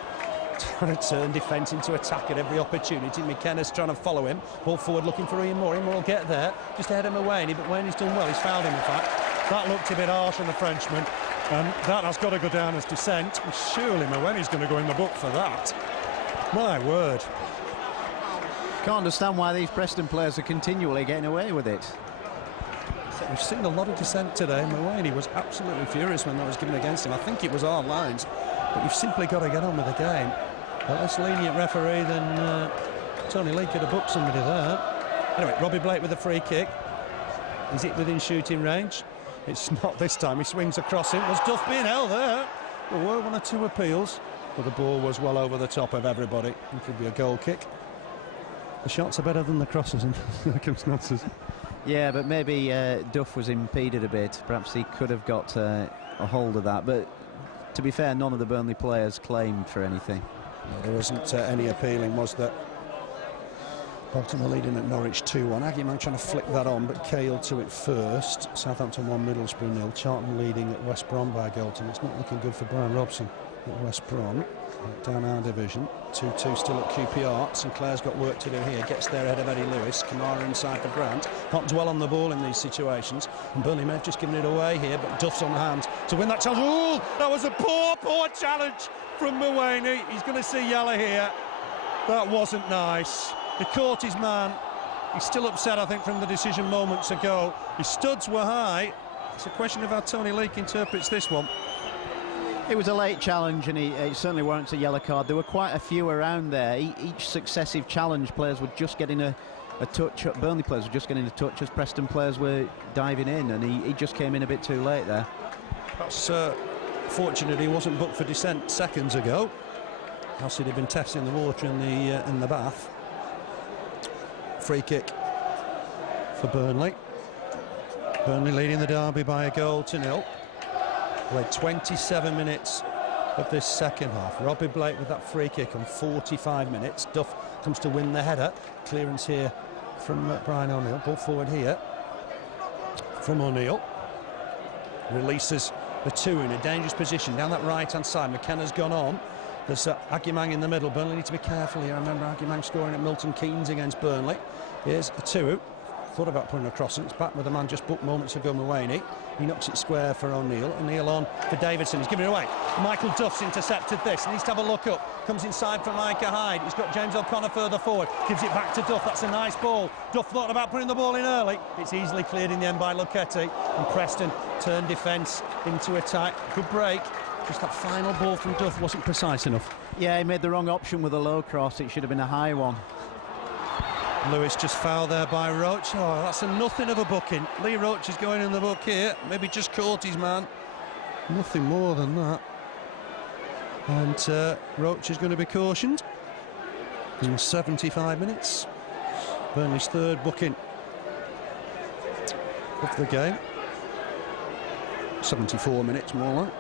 Trying to turn defence into attack at every opportunity. McKenna's trying to follow him. Ball forward looking for Ian Moore. Ian Moore will get there. Just ahead of Mawene, but Mwane's done well. He's fouled him, in fact. That looked a bit harsh on the Frenchman. And that has got to go down as dissent. And surely Mawene's going to go in the book for that. My word. Can't understand why these Preston players are continually getting away with it. We've seen a lot of dissent today. Mawene was absolutely furious when that was given against him. I think it was our lines. But you've simply got to get on with the game. But less lenient referee than Tony Leake could have booked somebody there. Anyway, Robbie Blake with a free kick. Is it within shooting range? It's not this time. He swings across it. Was Duff being held there? There were one or two appeals, but the ball was well over the top of everybody. It could be a goal kick. The shots are better than the crosses in circumstances. Yeah, but maybe Duff was impeded a bit. Perhaps he could have got a hold of that. But to be fair, none of the Burnley players claimed for anything. No, there wasn't any appealing, was there? Baltimore leading at Norwich 2-1. Agyemang trying to flick that on, but Cahill to it first. Southampton 1, Middlesbrough 0. Charlton leading at West Brom by a goal to. It's not looking good for Brian Robson at West Brom. Down our division. 2-2 still at QPR. Sinclair's got work to do here. Gets there ahead of Eddie Lewis. Camara inside for Grant. Can't dwell on the ball in these situations. And Burnley may have just given it away here, but Duff's on the hand to win that challenge. Oh, that was a poor challenge from Mawene. He's going to see yellow here. That wasn't nice. He caught his man. He's still upset, I think, from the decision moments ago. His studs were high. It's a question of how Tony Leake interprets this one. It was a late challenge, and it certainly warrants a yellow card. There were quite a few around there. Each successive challenge, players were just getting a touch. Burnley players were just getting a touch as Preston players were diving in, and he just came in a bit too late there. That's fortunate he wasn't booked for dissent seconds ago. Else he'd have been testing the water in the bath. Free kick for Burnley. Burnley leading the derby by a goal to 0. Played 27 minutes of this second half. Robbie Blake with that free kick on 45 minutes. Duff comes to win the header. Clearance here from Brian O'Neill. Ball forward here from O'Neill. Releases Etuhu in a dangerous position down that right-hand side. McKenna's gone on. There's Agyemang in the middle. Burnley need to be careful here. I remember Agyemang scoring at Milton Keynes against Burnley. Here's Etuhu. Thought about putting a cross in. It's back with the man just booked moments ago, Mawene. He knocks it square for O'Neill. O'Neill on for Davidson. He's giving it away. Michael Duff's intercepted this. He needs to have a look up. Comes inside for Micah Hyde. He's got James O'Connor further forward. Gives it back to Duff. That's a nice ball. Duff thought about putting the ball in early. It's easily cleared in the end by Lucketti. And Preston turned defence into attack. Good break. Just that final ball from Duff wasn't precise enough. Yeah, he made the wrong option with a low cross. It should have been a high one. Lewis just fouled there by Roche. Oh, that's a nothing of a booking. Lee Roche is going in the book here. Maybe just caught his man. Nothing more than that. And Roche is going to be cautioned in 75 minutes. Burnley's third booking of the game. 74 minutes more like.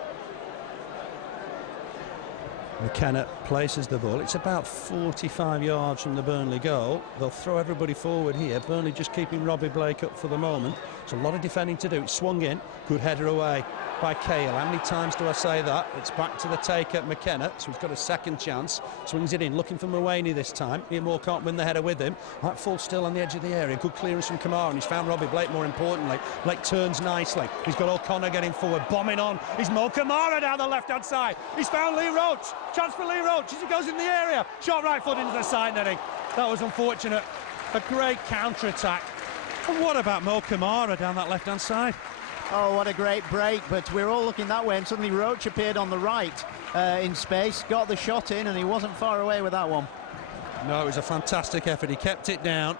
McKenna places the ball. It's about 45 yards from the Burnley goal. They'll throw everybody forward here. Burnley just keeping Robbie Blake up for the moment. It's a lot of defending to do. It's swung in. Good header away by Cahill. How many times do I say that? It's back to the taker, McKenna. So he's got a second chance. Swings it in, looking for Mawene this time. Ian Moore can't win the header with him. Might fall still on the edge of the area. Good clearance from Camara, and he's found Robbie Blake more importantly. Blake turns nicely. He's got O'Connor getting forward. Bombing on. He's Mo Camara down the left-hand side. He's found Lee Roche. Chance for Lee Roche as he goes in the area. Shot right foot into the side netting. That was unfortunate. A great counter-attack. And what about Mo Camara down that left-hand side? Oh, what a great break, but we're all looking that way, and suddenly Roche appeared on the right in space, got the shot in, and he wasn't far away with that one. No, it was a fantastic effort. He kept it down.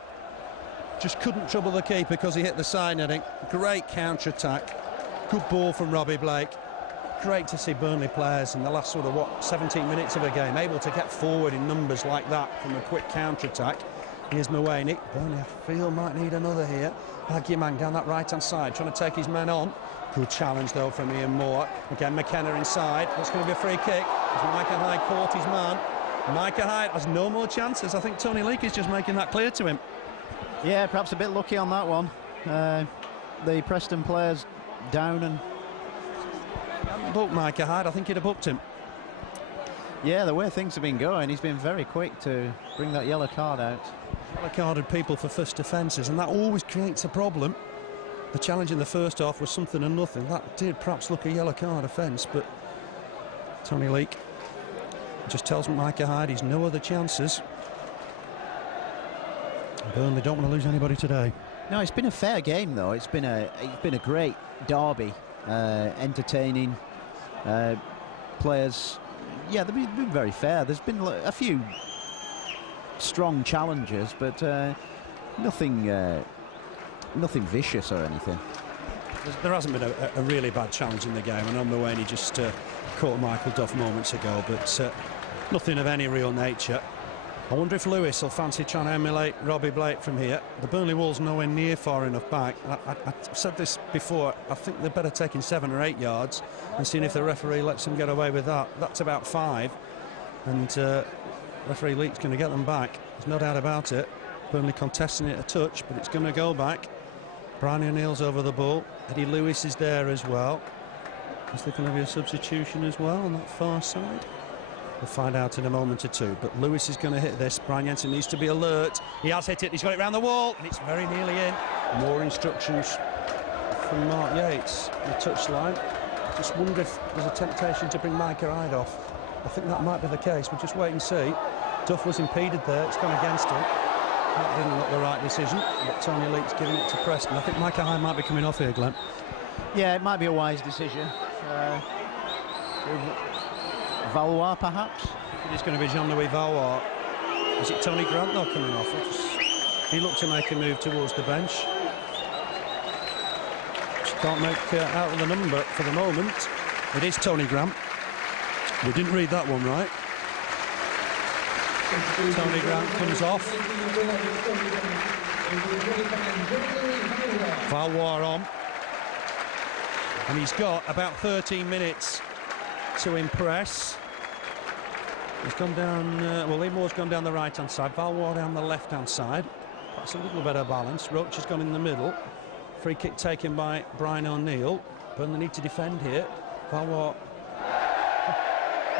Just couldn't trouble the keeper because he hit the side netting. Great counter-attack. Good ball from Robbie Blake. Great to see Burnley players in the last sort of, 17 minutes of a game, able to get forward in numbers like that from a quick counter-attack. Here's Mawene. Burnley, I feel, might need another here. Agyemang down that right-hand side, trying to take his man on. Good challenge, though, from Ian Moore. Again, McKenna inside. That's going to be a free kick. Micah Hyde caught his man. Micah Hyde has no more chances. I think Tony Leake is just making that clear to him. Yeah, perhaps a bit lucky on that one. The Preston players down and... Booked Micah Hyde, I think he'd have booked him. Yeah, the way things have been going, he's been very quick to bring that yellow card out. Yellow carded people for first offences, and that always creates a problem. The challenge in the first half was something and nothing. That did perhaps look a yellow card offence, but Tony Leake just tells Micah Hyde he's no other chances. Burnley don't want to lose anybody today. No, it's been a fair game though. It's been a great derby, entertaining. Players, yeah, they've been very fair. There's been a few strong challenges, but nothing vicious or anything. There hasn't been a really bad challenge in the game. I know Mawene just caught Michael Duff moments ago, but nothing of any real nature. I wonder if Lewis will fancy trying to emulate Robbie Blake from here. The Burnley wall's nowhere near far enough back. I've said this before, I think they're better taking 7 or 8 yards and seeing if the referee lets them get away with that. That's about 5, and referee Leake's going to get them back. There's no doubt about it. Burnley contesting it a touch, but it's going to go back. Brian O'Neill's over the ball. Eddie Lewis is there as well. Is there going to be a substitution as well on that far side? We'll find out in a moment or two, but Lewis is going to hit this. Brian Jensen needs to be alert. He has hit it, he's got it round the wall, and it's very nearly in. More instructions from Mark Yates, the touchline. Just wonder if there's a temptation to bring Micah Hyde off. I think that might be the case. We'll just wait and see. Duff was impeded there, it's gone against him. That didn't look the right decision, but Tony Leake's giving it to Preston. I think Micah Hyde might be coming off here, Glenn. Yeah, it might be a wise decision. Valois, perhaps? It is going to be Jean-Louis Valois. Is it Tony Grant though coming off? He looked to make a move towards the bench. Just can't make out of the number for the moment. It is Tony Grant. We didn't read that one right. Tony Grant comes off. Valois on. And he's got about 13 minutes to impress. He's gone down, well, Lee Moore's gone down the right-hand side, Valois down the left-hand side. That's a little better balance. Roche has gone in the middle. Free kick taken by Brian O'Neill. Burnley need to defend here. Valois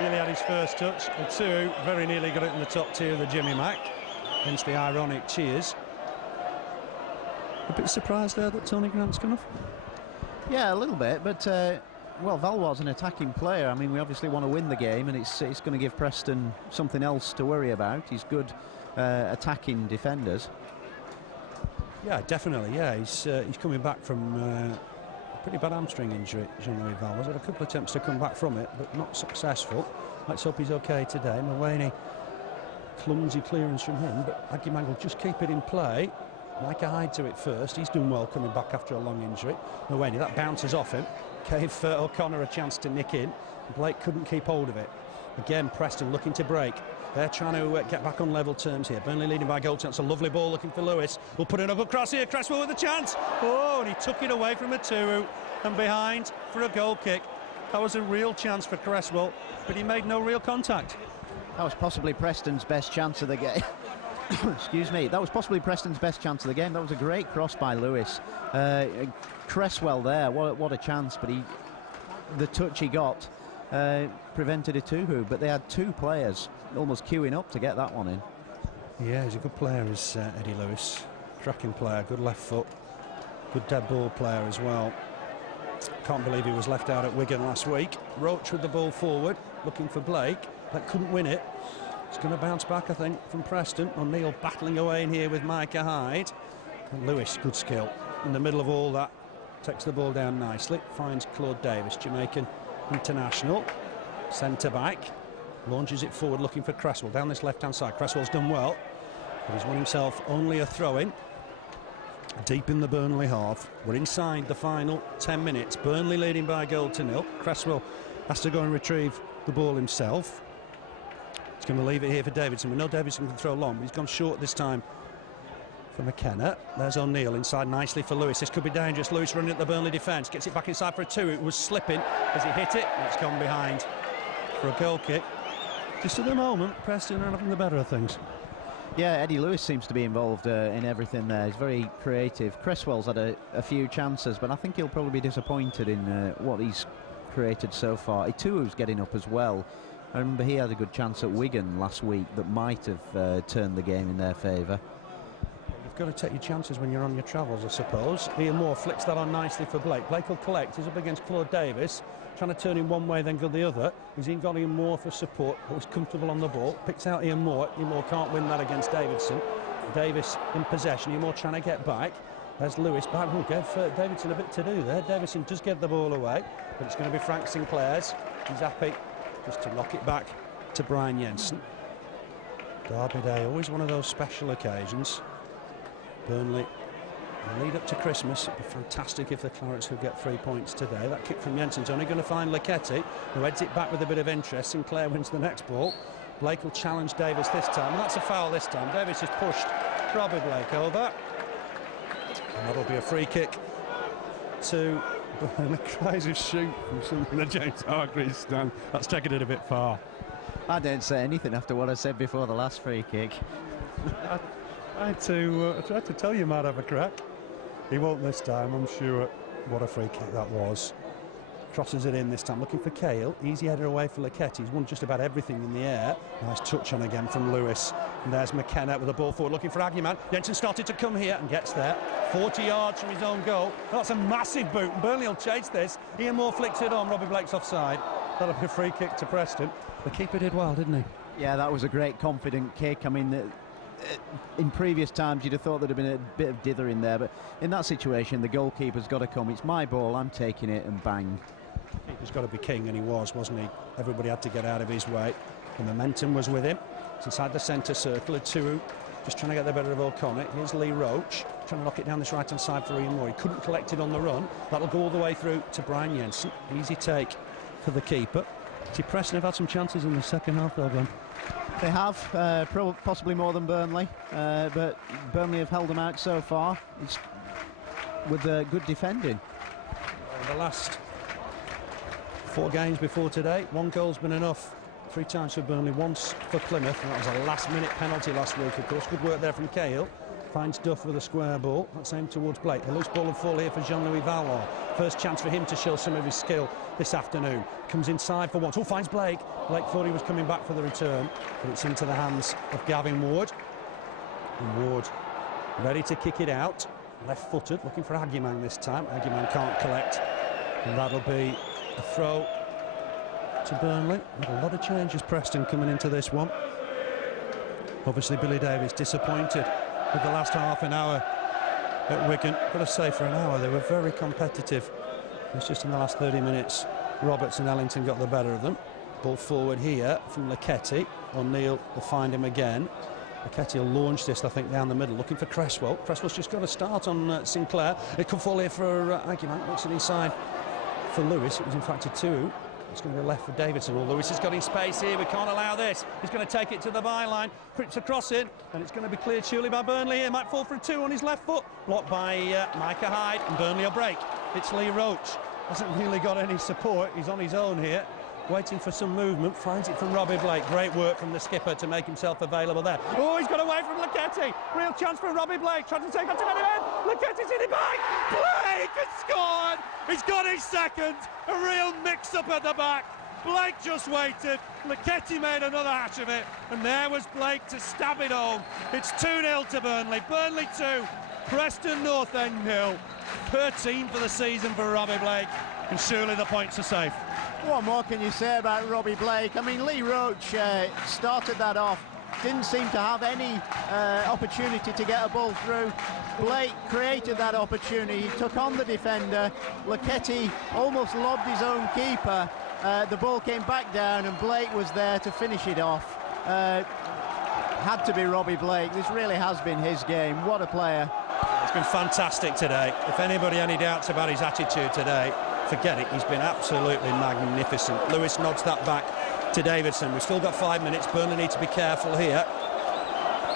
nearly had his first touch. Etuhu very nearly got it in the top tier of the Jimmy Mac. Hence the ironic cheers. A bit surprised there that Tony Grant's gone off. Yeah, a little bit, but well, Valois an attacking player. I mean, we obviously want to win the game, and it's going to give Preston something else to worry about. He's good attacking defenders. Yeah, definitely. Yeah, he's coming back from a pretty bad hamstring injury. Jean-Louis Valois had a couple of attempts to come back from it, but not successful. Let's hope he's okay today. Mawene, clumsy clearance from him, but Agyemang will just keep it in play. Micah Hyde to it first. He's done well coming back after a long injury. Mawene, that bounces off him. Gave O'Connor a chance to nick in. Blake couldn't keep hold of it. Again, Preston looking to break. They're trying to get back on level terms here. Burnley leading by a goal chance. A lovely ball looking for Lewis. We'll put it up across here. Cresswell with a chance. Oh, and he took it away from Etuhu and behind for a goal kick. That was a real chance for Cresswell, but he made no real contact. That was possibly Preston's best chance of the game. Excuse me. That was possibly Preston's best chance of the game. That was a great cross by Lewis. Cresswell there. What a chance, but the touch he got prevented Etuhu, but they had two players almost queuing up to get that one in. Yeah, he's a good player, is Eddie Lewis. Cracking player, good left foot, good dead ball player as well. Can't believe he was left out at Wigan last week. Roche with the ball forward, looking for Blake. That couldn't win it. It's going to bounce back, I think, from Preston. O'Neill battling away in here with Micah Hyde. And Lewis, good skill. In the middle of all that, takes the ball down nicely. Finds Claude Davis, Jamaican international. Centre back. Launches it forward, looking for Cresswell. Down this left-hand side. Cresswell's done well. But he's won himself only a throw-in. Deep in the Burnley half. We're inside the final 10 minutes. Burnley leading by a goal to nil. Cresswell has to go and retrieve the ball himself. He's going to leave it here for Davidson. We know Davidson can throw long, but he's gone short this time for McKenna. There's O'Neill inside nicely for Lewis. This could be dangerous. Lewis running at the Burnley defence. Gets it back inside for Etuhu. It was slipping as he hit it. And it's gone behind for a goal kick. Just at the moment, Preston are having the better of things. Yeah, Eddie Lewis seems to be involved in everything there. He's very creative. Cresswell's had a few chances, but I think he'll probably be disappointed in what he's created so far. Etuhu's getting up as well. I remember he had a good chance at Wigan last week that might have turned the game in their favour. You've got to take your chances when you're on your travels, I suppose. Ian Moore flicks that on nicely for Blake. Blake will collect. He's up against Claude Davis, trying to turn him one way, then go the other. He's got Ian Moore for support, but was comfortable on the ball. Picks out Ian Moore. Ian Moore can't win that against Davidson. Davis in possession. Ian Moore trying to get back. There's Lewis back. Oh, gave Davidson a bit to do there. Davidson does get the ball away, but it's going to be Frank Sinclair's. He's happy just to knock it back to Brian Jensen. Derby Day, always one of those special occasions. Burnley lead up to Christmas. It'd be fantastic if the Clarets could get 3 points today. That kick from Jensen's only going to find Lucketti, who heads it back with a bit of interest. Sinclair wins the next ball. Blake will challenge Davis this time, and that's a foul this time. Davis has pushed Robbie Blake over, and that'll be a free kick to the cries of shoot from something that James Hargreaves stand. That's taking it a bit far. I didn't say anything after what I said before the last free kick. I tried to tell you might have a crack. He won't this time, I'm sure. What a free kick that was. Crosses it in this time, looking for Cale. Easy header away for Lucketti. He's won just about everything in the air. Nice touch on again from Lewis. And there's McKenna with the ball forward, looking for Agyemang. Jensen started to come here and gets there. 40 yards from his own goal. That's a massive boot. Burnley will chase this. Ian Moore flicks it on. Robbie Blake's offside. That'll be a free kick to Preston. The keeper did well, didn't he? Yeah, that was a great confident kick. I mean, in previous times you'd have thought there'd have been a bit of dithering there, but in that situation the goalkeeper's got to come. It's my ball, I'm taking it, and bang. Keeper's got to be king, and he was, wasn't he? Everybody had to get out of his way. The momentum was with him. It's inside the centre circle. Etuhu just trying to get the better of O'Connor. Here's Lee Roche trying to knock it down this right hand side for Ian Moore. He couldn't collect it on the run. That'll go all the way through to Brian Jensen. Easy take for the keeper. See, Preston have had some chances in the second half though, Glenn. They have, possibly more than Burnley, but Burnley have held them out so far. It's with good defending. The last 4 games before today, 1 goal's been enough. 3 times for Burnley, once for Plymouth, and that was a last-minute penalty last week, of course. Good work there from Cale. Finds Duff with a square ball. That's aimed towards Blake. A loose ball and fall here for Jean-Louis Valois. First chance for him to show some of his skill this afternoon. Comes inside for once. Oh, finds Blake. Blake thought he was coming back for the return, but it's into the hands of Gavin Ward. And Ward ready to kick it out. Left-footed, looking for Agyemang this time. Agyemang can't collect, and that'll be a throw to Burnley. With a lot of changes, Preston, coming into this one. Obviously, Billy Davies disappointed with the last half an hour at Wigan. Got to say, for an hour they were very competitive. It's just in the last 30 minutes Roberts and Ellington got the better of them. Ball forward here from Lucketti. O'Neill will find him again. Lucketti will launch this, I think, down the middle, looking for Cresswell. Cresswell's just got a start on Sinclair. It could fall here for Agyemang. Looks it inside for Lewis. It was in fact Etuhu. It's going to be left for Davidson. Oh, Lewis has got in space here. We can't allow this. He's going to take it to the byline. Crips across it, and it's going to be cleared surely by Burnley here. Might fall for a 2 on his left foot. Blocked by Micah Hyde, and Burnley will break. It's Lee Roche. Hasn't really got any support. He's on his own here, waiting for some movement. Finds it from Robbie Blake. Great work from the skipper to make himself available there. Oh, he's got away from Lucketti. Real chance for Robbie Blake. Trying to take on to anyone. Lucketti's in the back. Blake has scored. He's got his second. A real mix-up at the back. Blake just waited. Lucketti made another hash of it. And there was Blake to stab it home. It's 2-0 to Burnley. Burnley 2. Preston North End 0. 13 for the season for Robbie Blake. And surely the points are safe. What more can you say about Robbie Blake? I mean, Lee Roche started that off, didn't seem to have any opportunity to get a ball through. Blake created that opportunity, he took on the defender. Lucketti almost lobbed his own keeper. The ball came back down and Blake was there to finish it off. Had to be Robbie Blake. This really has been his game. What a player. It's been fantastic today. If anybody any doubts about his attitude today, forget it. He's been absolutely magnificent. Lewis nods that back to Davidson. We've still got 5 minutes. Burnley need to be careful here.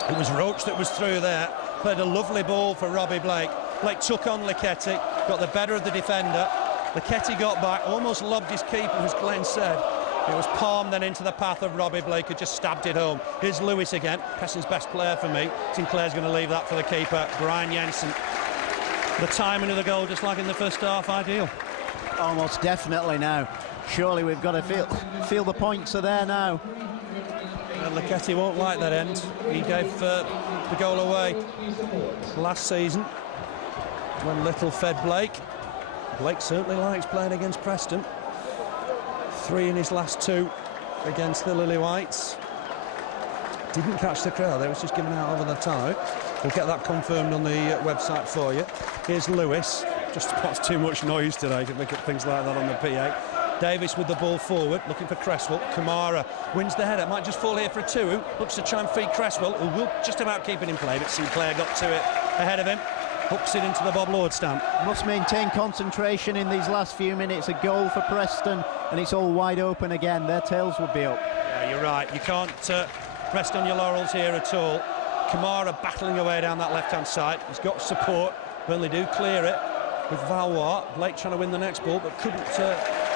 It was Roche that was through there. Played a lovely ball for Robbie Blake. Blake took on Lucketti, got the better of the defender. Lucketti got back, almost lobbed his keeper, as Glenn said. It was palmed then into the path of Robbie Blake, who just stabbed it home. Here's Lewis again, Preston's best player for me. Sinclair's going to leave that for the keeper, Brian Jensen. The timing of the goal, just like in the first half, ideal. Almost definitely now. Surely we've got to feel the points are there now. And Lucketti won't like that end. He gave the goal away last season when Little fed Blake. Blake certainly likes playing against Preston. 3 in his last 2 against the Lily Whites. Didn't catch the crowd there, it was just given out over the tie. We'll get that confirmed on the website for you. Here's Lewis. Just spots too much noise today to look at things like that on the PA. Davies with the ball forward, looking for Cresswell. Camara wins the header, might just fall here for a 2. Looks to try and feed Cresswell, who will just about keep it in play, but Sinclair got to it ahead of him. Hooks it into the Bob Lord stand. Must maintain concentration in these last few minutes. A goal for Preston, and it's all wide open again. Their tails would be up. Yeah, you're right. You can't rest on your laurels here at all. Camara battling away down that left-hand side. He's got support. Burnley do clear it with Valois. Blake trying to win the next ball, but couldn't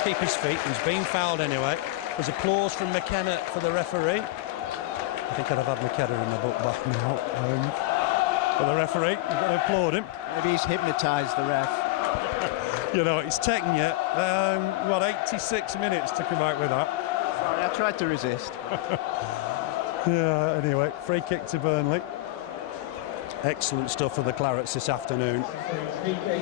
keep his feet. He's been fouled anyway. There's applause from McKenna for the referee. I think I'd have had McKenna in the book by now. For the referee, you've got to applaud him. Maybe he's hypnotised the ref. You know, it's taken you, 86 minutes to come out with that. Sorry, I tried to resist. Yeah, anyway, free kick to Burnley. Excellent stuff for the Clarets this afternoon. Absolutely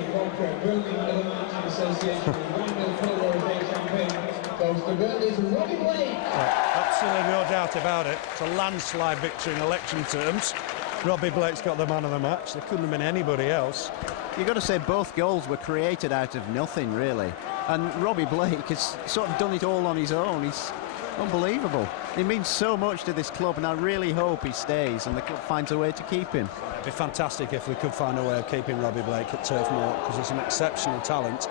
no doubt about it. It's a landslide victory in election terms. Robbie Blake's got the man of the match. There couldn't have been anybody else. You've got to say both goals were created out of nothing, really. And Robbie Blake has sort of done it all on his own. He's unbelievable. He means so much to this club, and I really hope he stays and the club finds a way to keep him. It'd be fantastic if we could find a way of keeping Robbie Blake at Turf Moor, because he's an exceptional talent.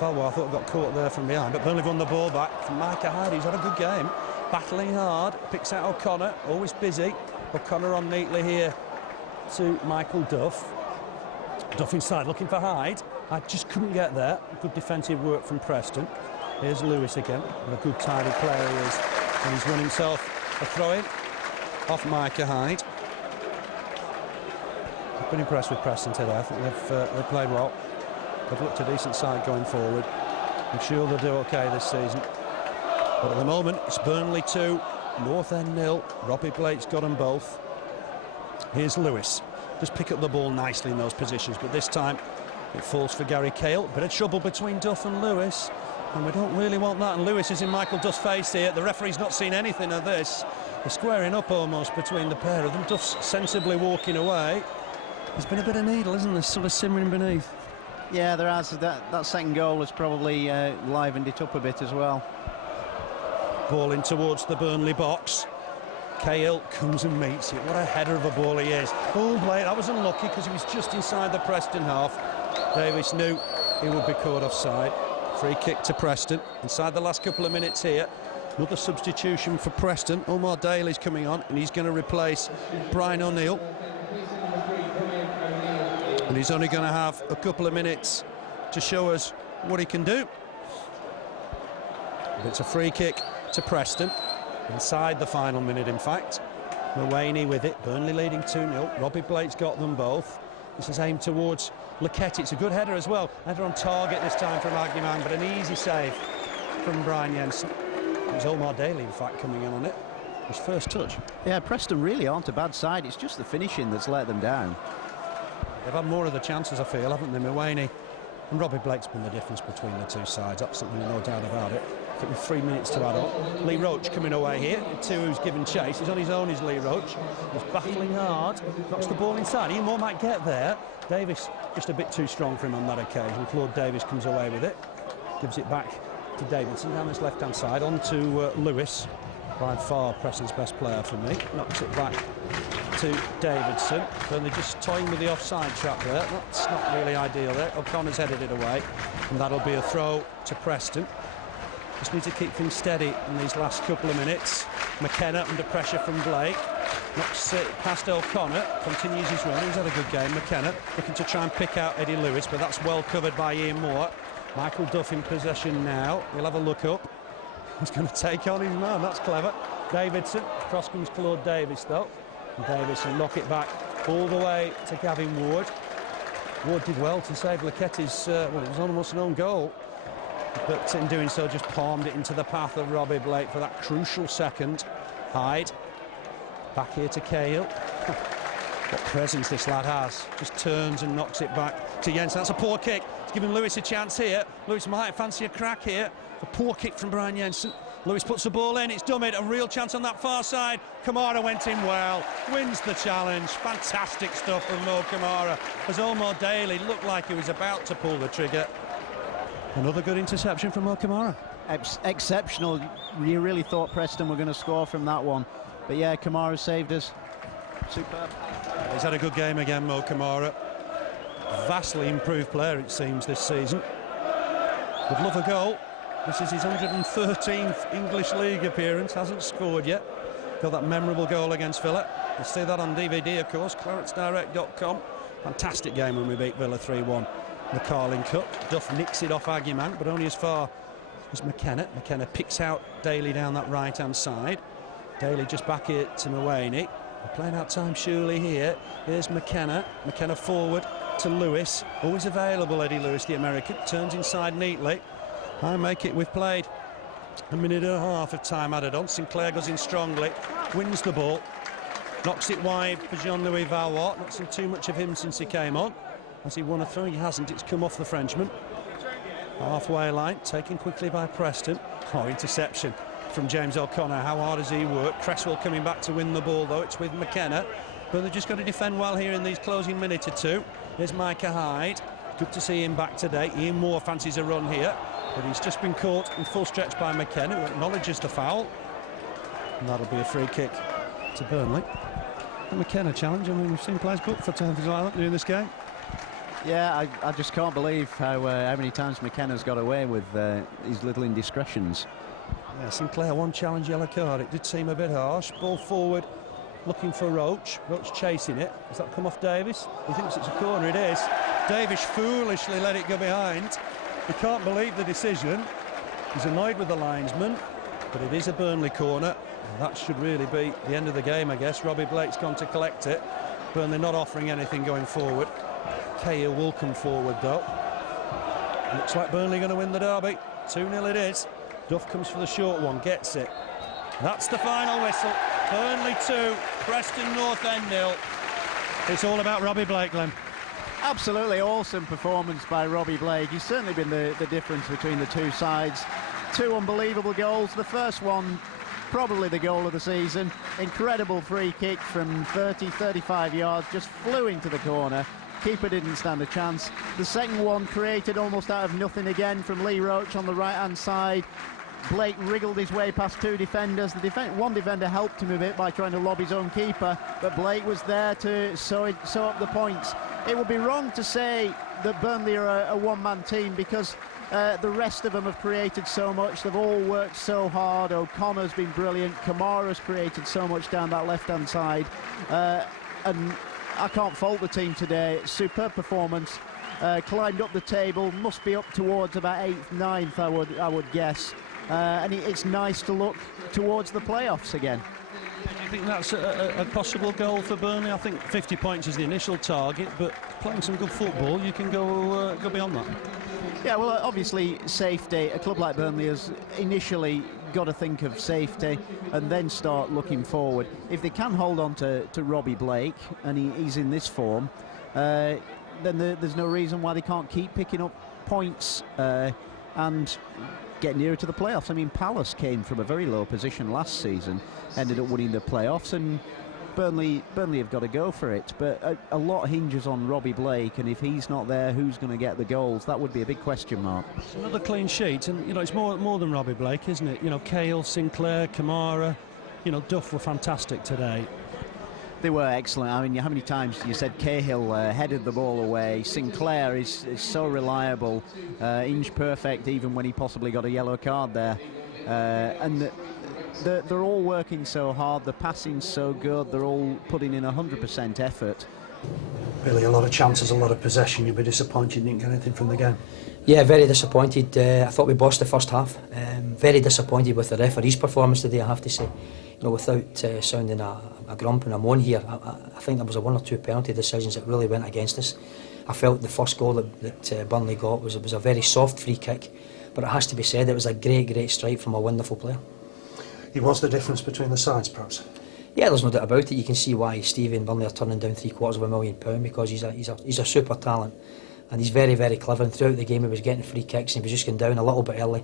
Valois, I thought, got caught there from behind, but Burnley won the ball back from Micah Hyde. He's had a good game, battling hard, picks out O'Connor, always busy. O'Connor on neatly here to Michael Duff. Duff inside looking for Hyde. I just couldn't get there. Good defensive work from Preston. Here's Lewis again, and a good tidy player he is. And he's won himself a throw-in off Micah Hyde. I've been impressed with Preston today. I think they've played well. They've looked a decent side going forward. I'm sure they'll do okay this season. But at the moment, it's Burnley 2, North End 0. Robbie Blake's got them both. Here's Lewis. Just pick up the ball nicely in those positions, but this time it falls for Gary Cahill. Bit of trouble between Duff and Lewis, and we don't really want that. And Lewis is in Michael Duff's face here. The referee's not seen anything of this. They're squaring up almost between the pair of them. Duff's sensibly walking away. There's been a bit of needle, isn't there, sort of simmering beneath? Yeah, there has. That second goal has probably livened it up a bit as well. Ball in towards the Burnley box. Cahill comes and meets it. What a header of a ball he is. Oh, Blake, that was unlucky because he was just inside the Preston half. Davies knew he would be caught offside. Free kick to Preston. Inside the last couple of minutes here. Another substitution for Preston. Omar Daly's coming on, and he's going to replace Brian O'Neill. And he's only going to have a couple of minutes to show us what he can do. It's a free kick to Preston. Inside the final minute, in fact. Mawene with it. Burnley leading 2-0. Robbie Blake's got them both. This is aimed towards Lucketti. It's a good header as well. Header on target this time from Agyemang, but an easy save from Brian Jensen. It was Omar Daly, in fact, coming in on it. His first touch. Yeah, Preston really aren't a bad side. It's just the finishing that's let them down. They've had more of the chances, I feel, haven't they? Mawene and Robbie Blake's been the difference between the two sides. Absolutely no doubt about it. I think with 3 minutes to add on. Lee Roche coming away here. Etuhu's given chase. He's on his own, is Lee Roche. He's battling hard. Knocks the ball inside. Ian Moore might get there. Davies just a bit too strong for him on that occasion. Claude Davies comes away with it. Gives it back to Davidson down this left-hand side. On to Lewis. By far Preston's best player for me. Knocks it back to Davidson. Burnley just toying with the offside trap there. That's not really ideal there. O'Connor's headed it away. And that'll be a throw to Preston. Just need to keep things steady in these last couple of minutes. McKenna under pressure from Blake. Knocks it past O'Connor. Continues his run. He's had a good game. McKenna looking to try and pick out Eddie Lewis, but that's well covered by Ian Moore. Michael Duff in possession now. He'll have a look up. He's going to take on his man. That's clever. Davidson. Cross comes Claude Davies, though. And Davidson knock it back all the way to Gavin Ward. Ward did well to save Lucketti's, well, it was almost an own goal. But in doing so, just palmed it into the path of Robbie Blake for that crucial second. Hyde. Back here to Youl. What presence this lad has. Just turns and knocks it back to Jensen. That's a poor kick. It's giving Lewis a chance here. Lewis might fancy a crack here. A poor kick from Brian Jensen. Lewis puts the ball in. It's done it. A real chance on that far side. Camara went in well. Wins the challenge. Fantastic stuff from Mo Camara. As Omar Daly looked like he was about to pull the trigger. Another good interception from Mo Camara. Exceptional. You really thought Preston were going to score from that one. But yeah, Camara saved us. Superb. He's had a good game again, Mo Camara. Vastly improved player, it seems, this season. Would love a goal. This is his 113th English League appearance. Hasn't scored yet. Got that memorable goal against Villa. You'll see that on DVD, of course. ClarencedDirect.com. Fantastic game when we beat Villa 3-1 in the Carling Cup. Duff nicks it off Agyemang, but only as far as McKenna. McKenna picks out Daly down that right-hand side. Daly just back here to Mawene. We're playing out time surely here. Here's McKenna. McKenna forward to Lewis. Always available, Eddie Lewis, the American. Turns inside neatly. I make it. We've played a minute and a half of time added on. Sinclair goes in strongly. Wins the ball. Knocks it wide for Jean-Louis Valois. Not seen too much of him since he came on. Has he won a throw? He hasn't. It's come off the Frenchman. Halfway line. Taken quickly by Preston. Oh, interception from James O'Connor. How hard has he worked? Cresswell coming back to win the ball, though. It's with McKenna. But they've just got to defend well here in these closing minute or two. Here's Micah Hyde. Good to see him back today. Ian Moore fancies a run here. But he's just been caught in full stretch by McKenna, who acknowledges the foul. And that'll be a free kick to Burnley. The McKenna challenge. I mean, we've seen players booked for times like that during this game. Yeah, I just can't believe how many times McKenna's got away with his little indiscretions. Yeah, Sinclair, one challenge, yellow card. It did seem a bit harsh. Ball forward, looking for Roche. Roche chasing it. Does that come off Davies? He thinks it's a corner. It is. Davies foolishly let it go behind. He can't believe the decision. He's annoyed with the linesman, but it is a Burnley corner. And that should really be the end of the game, I guess. Robbie Blake's gone to collect it. Burnley not offering anything going forward. Youl will come forward, though. Looks like Burnley going to win the derby. 2-0 it is. Duff comes for the short one, gets it. That's the final whistle. Burnley 2, Preston North End 0. It's all about Robbie Blake, Glenn. Absolutely awesome performance by Robbie Blake. He's certainly been the difference between the two sides. Two unbelievable goals. The first one, probably the goal of the season. Incredible free kick from 35 yards, just flew into the corner. Keeper didn't stand a chance. The second one created almost out of nothing again from Lee Roche on the right-hand side. Blake wriggled his way past two defenders. One defender helped him a bit by trying to lob his own keeper, but Blake was there to sew up the points. It would be wrong to say that Burnley are a one-man team, because the rest of them have created so much. They've all worked so hard. O'Connor's been brilliant. Camara's created so much down that left-hand side. And I can't fault the team today. Superb performance. Climbed up the table, must be up towards about 8th, 9th, I would guess. And it's nice to look towards the playoffs again. Do you think that's a possible goal for Burnley? I think 50 points is the initial target, but playing some good football, you can go beyond that. Yeah, well, obviously safety. A club like Burnley has initially got to think of safety and then start looking forward. If they can hold on to Robbie Blake, and he's in this form, then there's no reason why they can't keep picking up points and get nearer to the playoffs. I mean, Palace came from a very low position last season, ended up winning the playoffs, and Burnley have got to go for it. But a lot hinges on Robbie Blake, and if he's not there, who's going to get the goals? That would be a big question mark. It's another clean sheet, and you know, it's more than Robbie Blake, isn't it? You know, Youl, Sinclair, Camara, you know, Duff were fantastic today. They were excellent. I mean, how many times you said Cahill headed the ball away? Sinclair is so reliable, inch perfect, even when he possibly got a yellow card there. And they're all working so hard. The passing's so good. They're all putting in 100% effort. Really, a lot of chances, a lot of possession. You'll be disappointed you didn't get anything from the game. Yeah, very disappointed. I thought we bossed the first half. Very disappointed with the referee's performance today, I have to say. You know, without sounding a grump and a moan here, I think there was a 1 or 2 penalty decisions that really went against us. I felt the first goal that Burnley got was a very soft free kick, but it has to be said it was a great strike from a wonderful player. He was the difference between the sides, perhaps. Yeah, there's no doubt about it. You can see why Stevie and Burnley are turning down £750,000 because he's a super talent, and he's very clever. And throughout the game, he was getting free kicks and he was just going down a little bit early.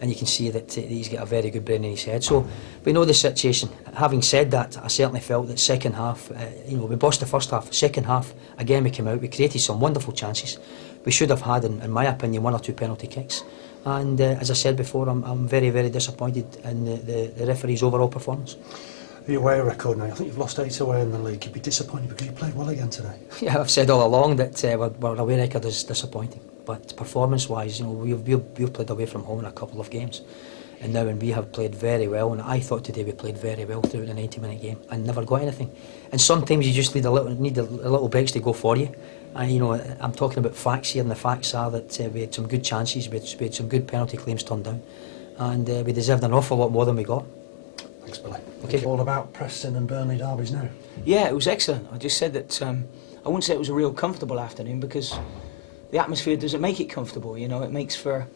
And you can see that he's got a very good brain in his head. So we know the situation. Having said that, I certainly felt that second half, you know, we bossed the first half. Second half, again we came out, we created some wonderful chances. We should have had, in my opinion, 1 or 2 penalty kicks. And as I said before, I'm very disappointed in the referee's overall performance. The away record now, I think you've lost 8 away in the league. You'd be disappointed because you played well again today. Yeah, I've said all along that our away record is disappointing. But performance-wise, you know, we've played away from home in a couple of games, and now we have played very well. And I thought today we played very well throughout the 90-minute game and never got anything. And sometimes you just need a little breaks to go for you. And you know, I'm talking about facts here, and the facts are that we had some good chances, we had some good penalty claims turned down, and we deserved an awful lot more than we got. Thanks, Billy. Okay. It's all about Preston and Burnley derbies now. Yeah, it was excellent. I just said that I wouldn't say it was a real comfortable afternoon because the atmosphere doesn't make it comfortable. You know, it makes for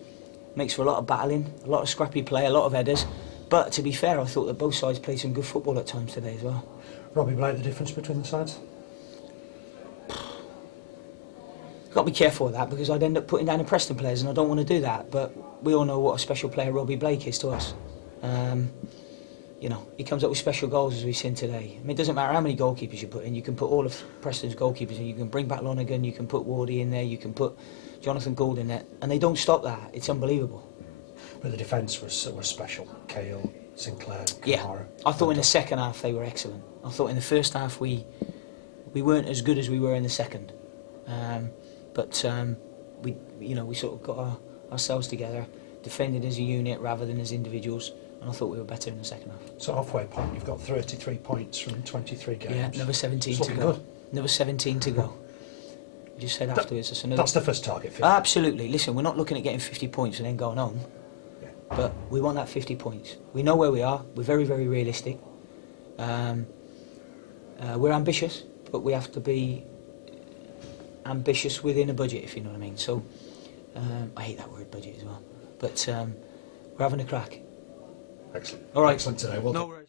a lot of battling, a lot of scrappy play, a lot of headers. But to be fair, I thought that both sides played some good football at times today as well. Robbie Blake, the difference between the sides? Got to be careful with that because I'd end up putting down the Preston players, and I don't want to do that. But we all know what a special player Robbie Blake is to us. You know, he comes up with special goals as we've seen today. I mean, it doesn't matter how many goalkeepers you put in. You can put all of Preston's goalkeepers in. You can bring back Lonergan, you can put Wardy in there, you can put Jonathan Gould in there, and they don't stop that. It's unbelievable. But the defence was special. Cahill, Sinclair, Camara. Yeah, I thought in the second half they were excellent. I thought in the first half we weren't as good as we were in the second. But we sort of got ourselves together, defended as a unit rather than as individuals. And I thought we were better in the second half. So halfway point, you've got 33 points from 23 games. Yeah, another 17 it's to go. Good. Another 17 to go. You just said afterwards. That's the first target. 50. Absolutely. Listen, we're not looking at getting 50 points and then going home. Yeah. But we want that 50 points. We know where we are. We're very realistic. We're ambitious, but we have to be ambitious within a budget, if you know what I mean. So, I hate that word, budget, as well. But we're having a crack. Excellent. All right. Excellent today. Well done.